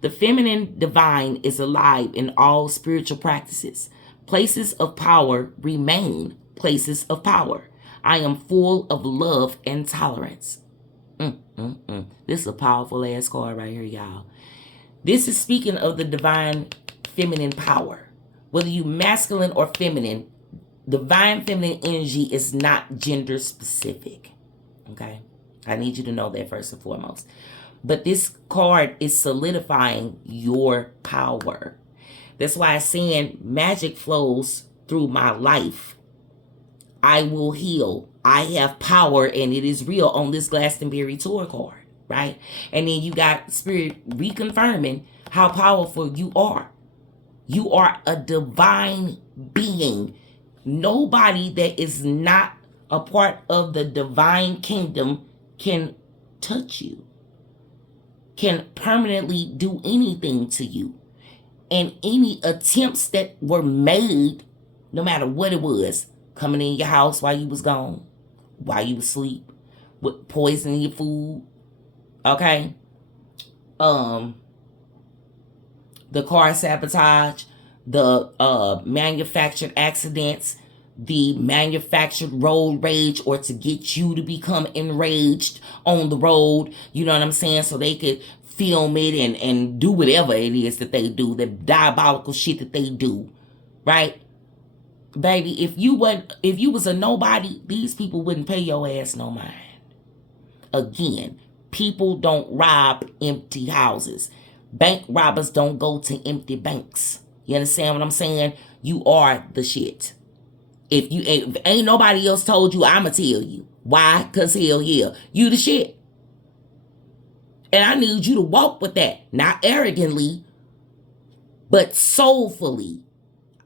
The feminine divine is alive in all spiritual practices. Places of power remain places of power. I am full of love and tolerance. This is a powerful ass card right here, y'all. This is speaking of the divine feminine power. Whether you masculine or feminine, divine feminine energy is not gender specific. Okay? I need you to know that first and foremost. But this card is solidifying your power. That's why it's saying magic flows through my life. I will heal. I have power and it is real on this Glastonbury tour card, right? And then you got Spirit reconfirming how powerful you are. You are a divine being. Nobody that is not a part of the divine kingdom can touch you, can permanently do anything to you. And any attempts that were made, no matter what it was, coming in your house while you was gone, while you was asleep, with poisoning your food, okay? The car sabotage, the manufactured accidents, the manufactured road rage, or to get you to become enraged on the road, you know what I'm saying? So they could film it and do whatever it is that they do, the diabolical shit that they do, right? Baby, if you was a nobody, these people wouldn't pay your ass no mind. Again, people don't rob empty houses. Bank robbers don't go to empty banks. You understand what I'm saying? You are the shit. If ain't nobody else told you, I'ma tell you. Why? Because hell yeah, you the shit. And I need you to walk with that. Not arrogantly, but soulfully.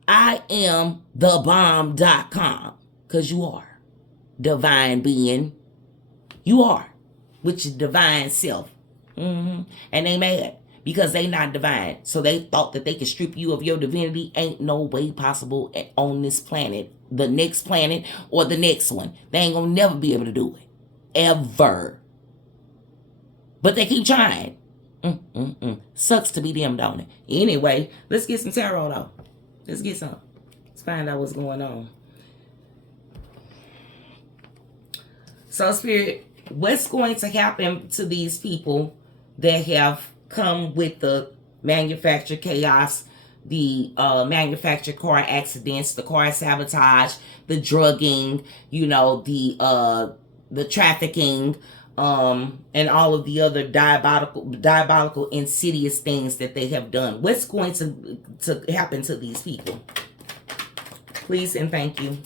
I am thebomb.com. Because you are. Divine being. You are. With your divine self. And they mad. Because they not divine. So they thought that they could strip you of your divinity. Ain't no way possible on this planet. The next planet or the next one. They ain't gonna never be able to do it. Ever. But they keep trying. Sucks to be them, don't it? Anyway, let's get some tarot though. Let's get some. Let's find out what's going on. So Spirit, what's going to happen to these people that have come with the manufactured chaos, the manufactured car accidents, the car sabotage, the drugging, you know, the trafficking, and all of the other diabolical, insidious things that they have done. What's going to happen to these people? Please and thank you.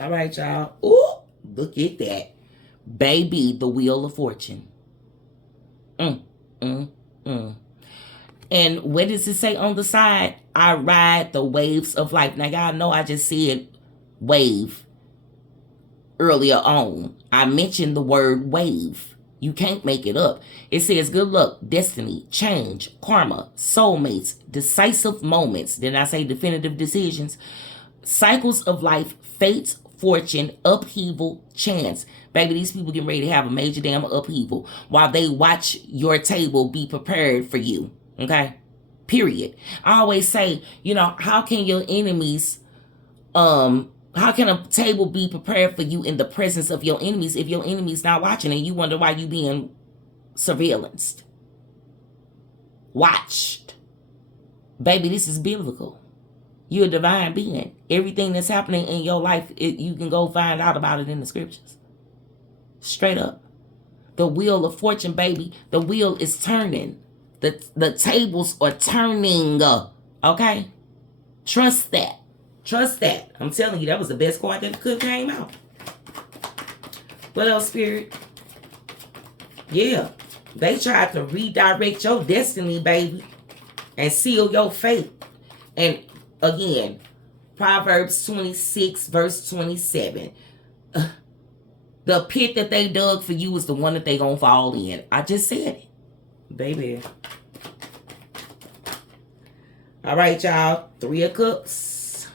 All right, y'all. Ooh, look at that. Baby, the Wheel of Fortune. And what does it say on the side? I ride the waves of life. Now, y'all know I just said wave earlier on. I mentioned the word wave. You can't make it up. It says good luck, destiny, change, karma, soulmates, decisive moments. Did I say definitive decisions? Cycles of life, fates, fortune, upheaval, chance. Baby, these people getting ready to have a major damn upheaval while they watch your table be prepared for you. Okay? Period. I always say, you know, how can your enemies, how can a table be prepared for you in the presence of your enemies if your enemy's not watching and you wonder why you being surveillanced? Watched. Baby, this is biblical. You're a divine being. Everything that's happening in your life, you can go find out about it in the scriptures. Straight up. The wheel of fortune, baby. The wheel is turning. The tables are turning. Okay? Trust that. Trust that. I'm telling you, that was the best card that could came out. What else, Spirit? Yeah. They tried to redirect your destiny, baby. And seal your fate. And again, Proverbs 26, verse 27. The pit that they dug for you is the one that they gonna fall in. I just said it. Baby. All right, y'all. 3 of Cups.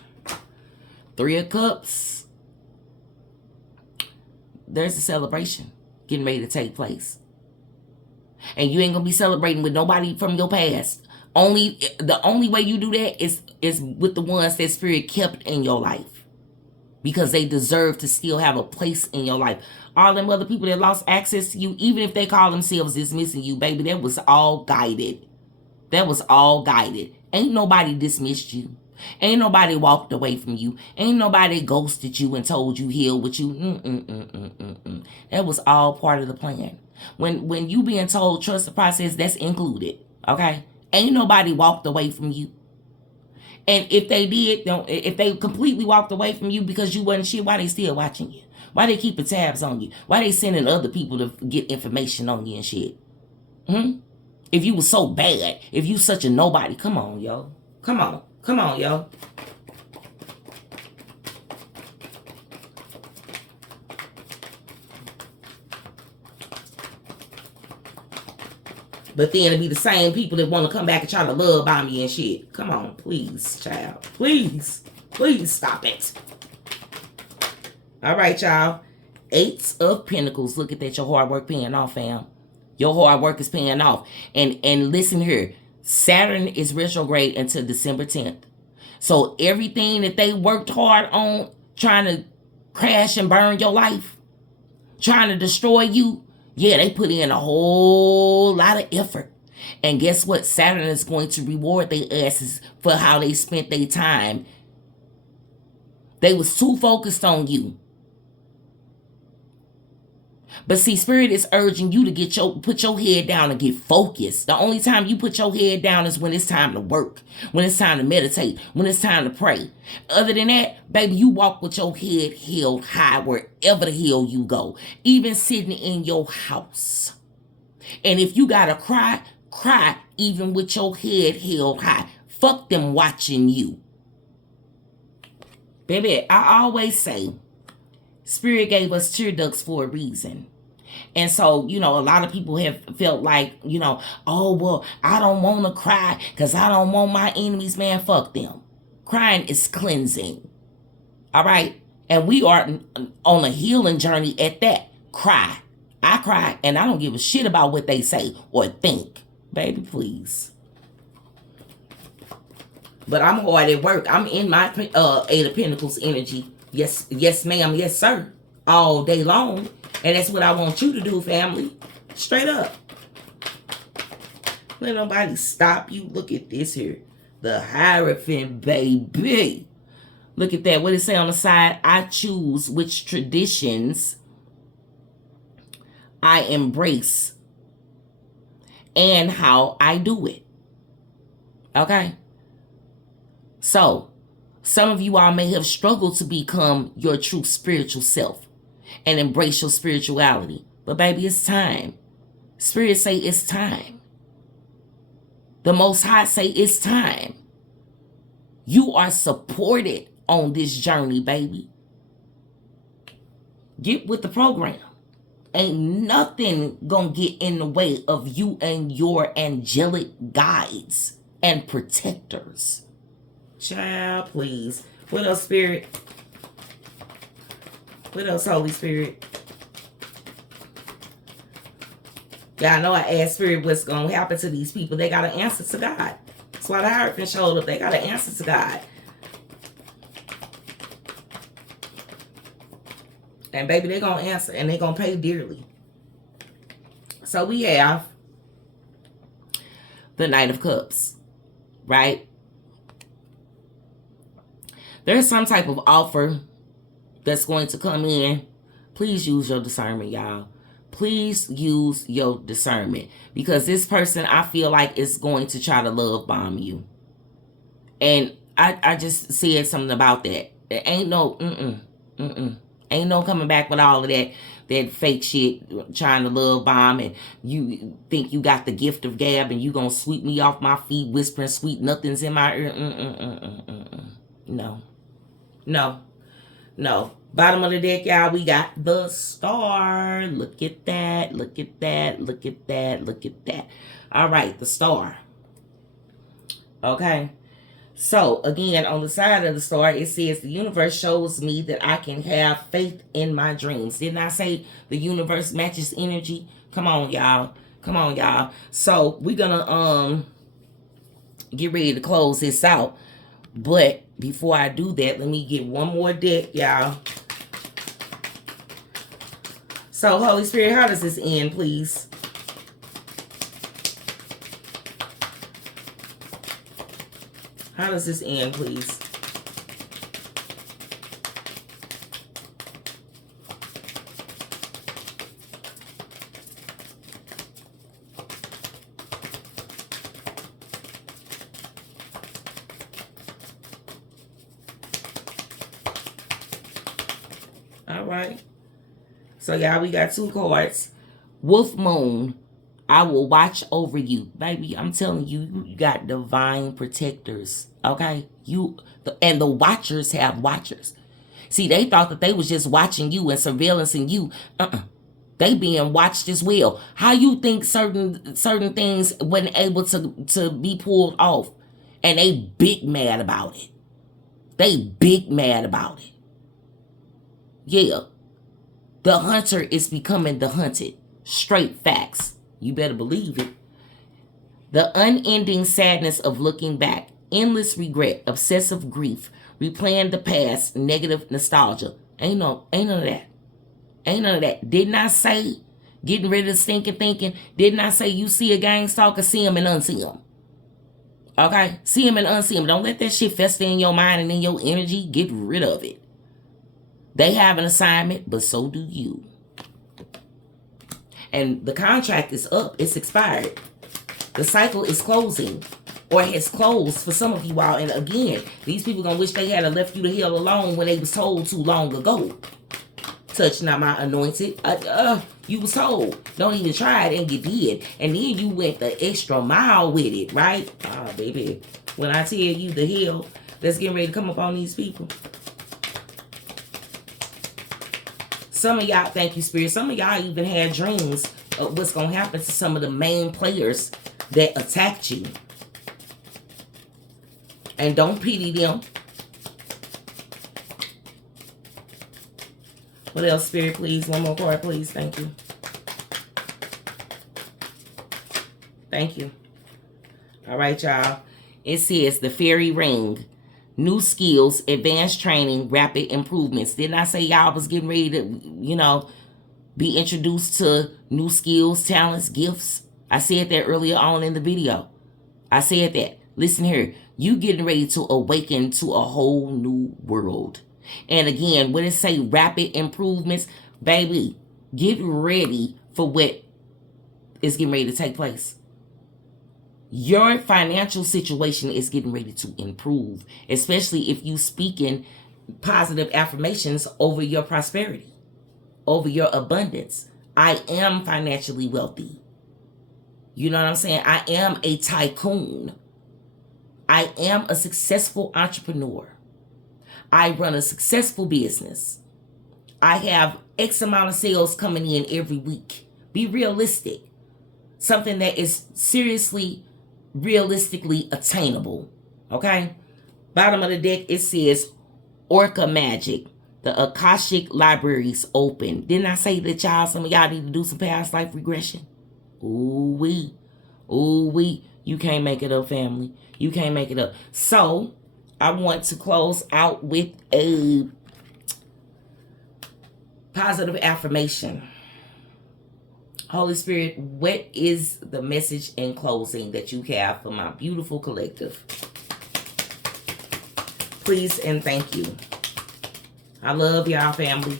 3 of Cups. There's a celebration getting ready to take place. And you ain't gonna be celebrating with nobody from your past. The only way you do that is with the ones that Spirit kept in your life. Because they deserve to still have a place in your life. All them other people that lost access to you, even if they call themselves dismissing you, baby, that was all guided. That was all guided. Ain't nobody dismissed you. Ain't nobody walked away from you. Ain't nobody ghosted you and told you heal with you. That was all part of the plan. When you being told trust the process, that's included. Okay? Ain't nobody walked away from you. And if they did, if they completely walked away from you because you wasn't shit, why they still watching you? Why they keeping tabs on you? Why they sending other people to get information on you and shit? If you was so bad, if you such a nobody, come on, yo. Come on, yo. But then it'd be the same people that want to come back and try to love bomb you and shit. Come on, please, child. Please. Please stop it. All right, y'all. 8 of Pentacles. Look at that. Your hard work paying off, fam. Your hard work is paying off. And listen here. Saturn is retrograde until December 10th. So everything that they worked hard on trying to crash and burn your life, trying to destroy you, yeah, they put in a whole lot of effort. And guess what? Saturn is going to reward their asses for how they spent their time. They was too focused on you. But see, Spirit is urging you to put your head down and get focused. The only time you put your head down is when it's time to work, when it's time to meditate, when it's time to pray. Other than that, baby, you walk with your head held high wherever the hell you go, even sitting in your house. And if you gotta cry, cry even with your head held high. Fuck them watching you. Baby, I always say, Spirit gave us tear ducts for a reason. And so, a lot of people have felt like, oh, well, I don't want to cry because I don't want my enemies, man. Fuck them. Crying is cleansing. All right? And we are on a healing journey at that. Cry. I cry, and I don't give a shit about what they say or think. Baby, please. But I'm hard at work. I'm in my 8 of Pentacles energy. Yes, ma'am. Yes, sir. All day long. And that's what I want you to do, family. Straight up. Let nobody stop you. Look at this here. The Hierophant, baby. Look at that. What it say on the side? I choose which traditions I embrace and how I do it. Okay? So, some of you all may have struggled to become your true spiritual self and embrace your spirituality. But baby, it's time. Spirit say it's time. The Most High say it's time. You are supported on this journey, baby. Get with the program. Ain't nothing gonna get in the way of you and your angelic guides and protectors. Child, please. What else, Spirit? What else, Holy Spirit? Yeah, I know I asked Spirit what's going to happen to these people. They got to answer to God. That's why the Hierophant showed up. They got to answer to God. And baby, they're going to answer. And they're going to pay dearly. So we have the Knight of Cups. Right? There's some type of offer that's going to come in. Please use your discernment, y'all. Please use your discernment. Because this person, I feel like, is going to try to love bomb you. And I just said something about that. There ain't no, ain't no coming back with all of that fake shit, trying to love bomb, and you think you got the gift of gab, and you gonna sweep me off my feet, whispering sweet nothings in my ear. No. Bottom of the deck, y'all, we got the Star. Look at that. Look at that. Look at that. Look at that. All right, the Star. Okay. So, again, on the side of the Star, it says, the universe shows me that I can have faith in my dreams. Didn't I say the universe matches energy? Come on, y'all. Come on, y'all. So, we're going to get ready to close this out. But before I do that, let me get one more deck, y'all. So, Holy Spirit, how does this end, please? How does this end, please? All right. So, y'all, we got 2 cards. Wolf Moon, I will watch over you. Baby, I'm telling you, you got divine protectors, okay? And the watchers have watchers. See, they thought that they was just watching you and surveillancing you. They being watched as well. How you think certain things wasn't able to be pulled off? And they big mad about it. They big mad about it. Yeah. The hunter is becoming the hunted. Straight facts. You better believe it. The unending sadness of looking back. Endless regret. Obsessive grief. Replaying the past. Negative nostalgia. Ain't none of that. Ain't none of that. Didn't I say getting rid of stinking thinking? Didn't I say you see a gang stalker, see him and unsee him? Okay? See him and unsee him. Don't let that shit fester in your mind and in your energy. Get rid of it. They have an assignment, but so do you. And the contract is up. It's expired. The cycle is closing. Or has closed for some of you all. And again, these people gonna wish they had left you the hell alone when they was told too long ago. Touch not my anointed. You was told. Don't even try it, and you did. And then you went the extra mile with it, right? Oh, baby. When I tell you the hell that's getting ready to come up on these people. Some of y'all, thank you, Spirit. Some of y'all even had dreams of what's going to happen to some of the main players that attacked you. And don't pity them. What else, Spirit, please? One more card, please. Thank you. Thank you. All right, y'all. It says the fairy ring. New skills, advanced training, rapid improvements. Didn't I say y'all was getting ready to, be introduced to new skills, talents, gifts? I said that earlier on in the video. I said that. Listen here. You getting ready to awaken to a whole new world. And again, when it say rapid improvements, baby, get ready for what is getting ready to take place. Your financial situation is getting ready to improve, especially if you speaking positive affirmations over your prosperity, over your abundance. I am financially wealthy. You know what I'm saying? I am a tycoon. I am a successful entrepreneur. I run a successful business. I have X amount of sales coming in every week. Be realistic. Something that is seriously realistically attainable. Okay? Bottom of the deck, it says Orca Magic. The Akashic Libraries open. Didn't I say that some of y'all need to do some past life regression? Ooh-wee. Ooh-wee. You can't make it up, family. You can't make it up. So, I want to close out with a positive affirmation. Holy Spirit, what is the message in closing that you have for my beautiful collective? Please and thank you. I love y'all, family.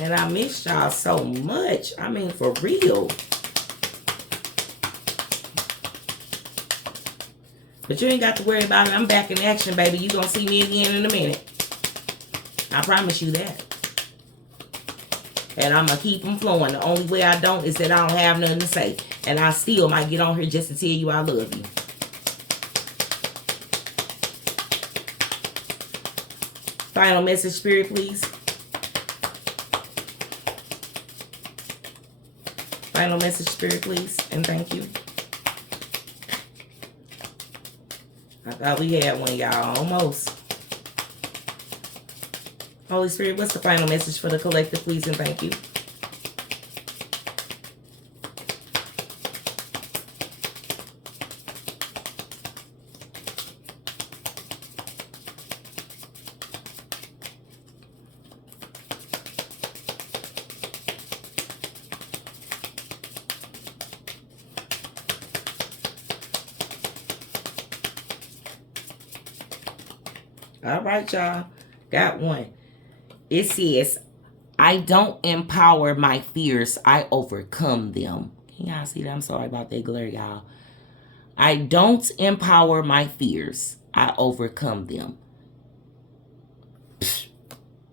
And I miss y'all so much. I mean, for real. But you ain't got to worry about it. I'm back in action, baby. You gonna see me again in a minute. I promise you that. And I'm gonna keep them flowing. The only way I don't is that I don't have nothing to say. And I still might get on here just to tell you I love you. Final message, Spirit, please. Final message, Spirit, please. And thank you. I thought we had one, y'all. Almost. Holy Spirit, what's the final message for the collective, please, and thank you. All right, y'all. Got one. It says, I don't empower my fears. I overcome them. Can y'all see that? I'm sorry about that glare, y'all. I don't empower my fears. I overcome them. Psh,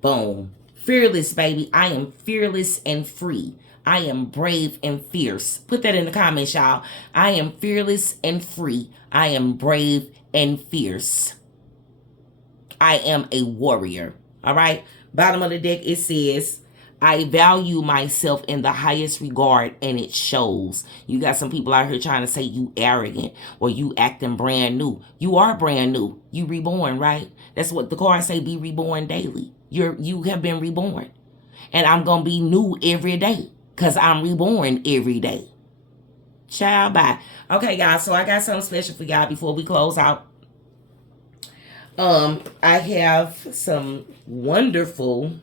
boom. Fearless, baby. I am fearless and free. I am brave and fierce. Put that in the comments, y'all. I am fearless and free. I am brave and fierce. I am a warrior. All right. Bottom of the deck, it says, I value myself in the highest regard, and it shows. You got some people out here trying to say you arrogant or you acting brand new. You are brand new. You reborn, right? That's what the cards say, be reborn daily. You have been reborn. And I'm going to be new every day because I'm reborn every day. Child, bye. Okay, guys, so I got something special for y'all before we close out. I have some wonderful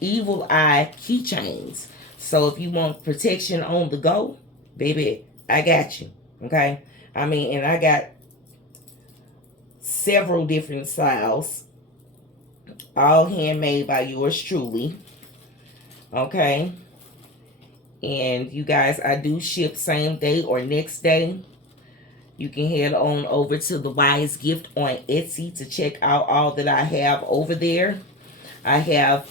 evil eye keychains. So if you want protection on the go, baby, I got you. Okay? I mean, and I got several different styles, all handmade by yours truly. Okay? And you guys, I do ship same day or next day. You can head on over to the Wise Gift on Etsy to check out all that I have over there. I have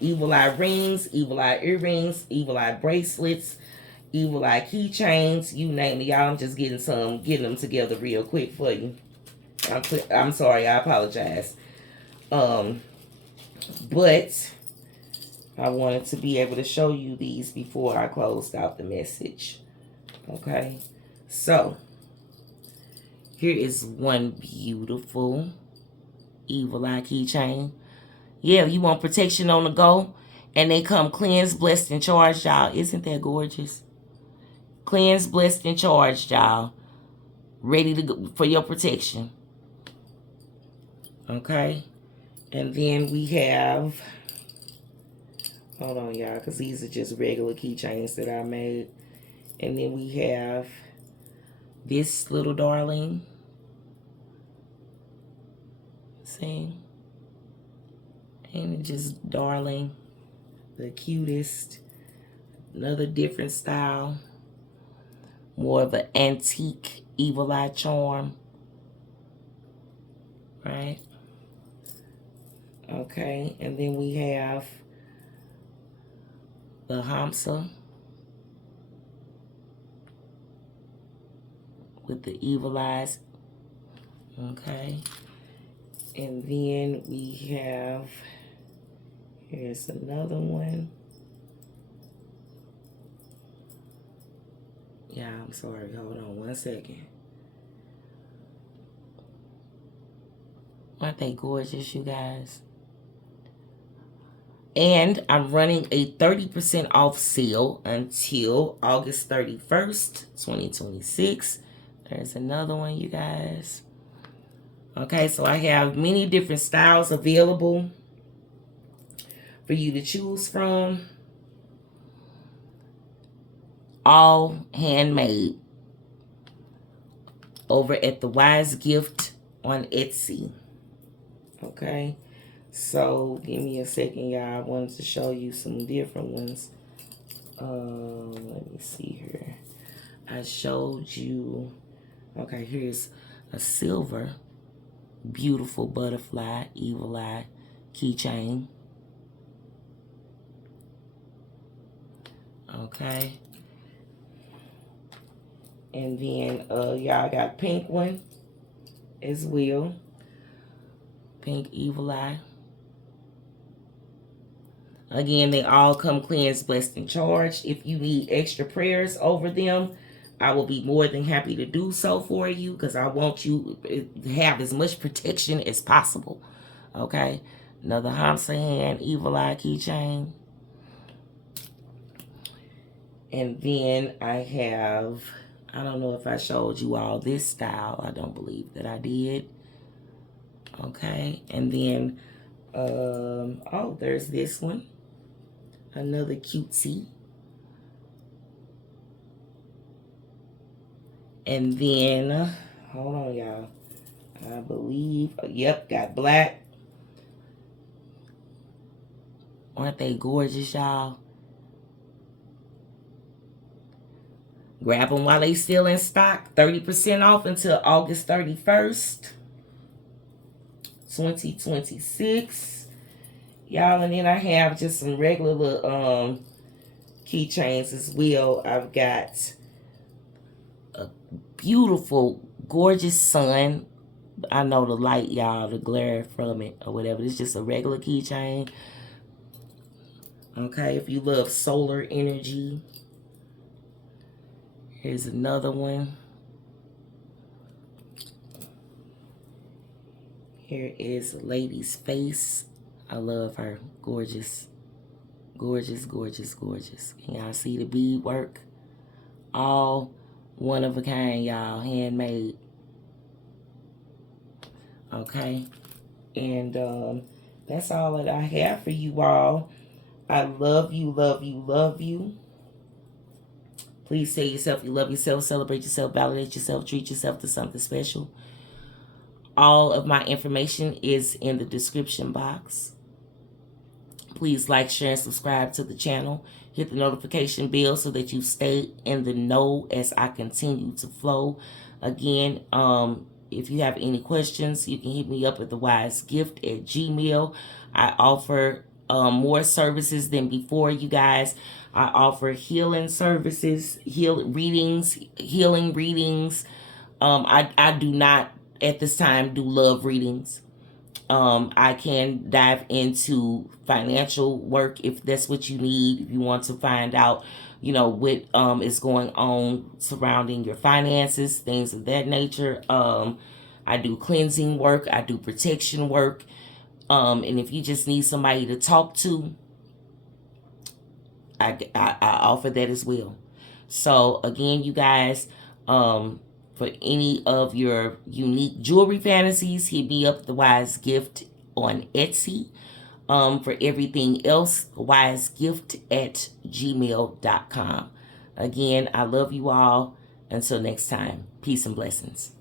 evil eye rings, evil eye earrings, evil eye bracelets, evil eye keychains, you name it, y'all. I'm just getting them together real quick for you. I'm sorry, I apologize. But I wanted to be able to show you these before I closed out the message. Okay, so here is one beautiful evil eye keychain. Yeah, you want protection on the go, and they come cleansed, blessed, and charged, y'all. Isn't that gorgeous? Cleansed, blessed, and charged, y'all. Ready to go for your protection. Okay, and then we have, hold on, y'all, because these are just regular keychains that I made. And then we have this little darling. See? And just darling. The cutest. Another different style. More of an antique evil eye charm. Right? Okay. And then we have the Hamsa. With the evil eyes. Okay. And then we have, here's another one. Yeah, I'm sorry. Hold on one second. Aren't they gorgeous, you guys? And I'm running a 30% off sale until August 31st, 2026. There's another one, you guys. Okay, so I have many different styles available for you to choose from. All handmade over at the Wise Gift on Etsy. Okay, so give me a second, y'all. I wanted to show you some different ones. Let me see here. I showed you. Okay, here's a silver, beautiful butterfly, evil eye keychain. Okay. And then y'all got pink one as well. pink evil eye. Again, they all come cleansed, blessed, and charged. If you need extra prayers over them, I will be more than happy to do so for you, because I want you to have as much protection as possible. Okay? Another Hamsa hand, evil eye keychain. And then I have, I don't know if I showed you all this style. I don't believe that I did. Okay? And then, oh, there's this one. Another cutesy. And then, hold on, y'all. I believe, yep, got black. Aren't they gorgeous, y'all? Grab them while they still in stock. 30% off until August 31st, 2026. Y'all, and then I have just some regular little keychains as well. I've got a beautiful, gorgeous sun. I know the light, y'all, the glare from it or whatever. It's just a regular keychain. Okay, if you love solar energy. Here's another one. Here is a lady's face. I love her. Gorgeous. Gorgeous, gorgeous, gorgeous. Can y'all see the bead work? All one of a kind, y'all. Handmade. Okay. And that's all that I have for you all. I love you, love you, love you. Please say yourself you love yourself, celebrate yourself, validate yourself, treat yourself to something special. All of my information is in the description box. Please like, share, and subscribe to the channel. Hit the notification bell so that you stay in the know as I continue to flow. Again, if you have any questions, you can hit me up at thewisegift@gmail.com. I offer more services than before, you guys. I offer healing services, healing readings. I do not at this time do love readings. I can dive into financial work if that's what you need. If you want to find out, you know, what is going on surrounding your finances, things of that nature. I do cleansing work. I do protection work. And if you just need somebody to talk to, I offer that as well. So again, you guys, for any of your unique jewelry fantasies, hit me up, The Wise Gift, on Etsy. For everything else, wisegift@gmail.com. Again, I love you all. Until next time, peace and blessings.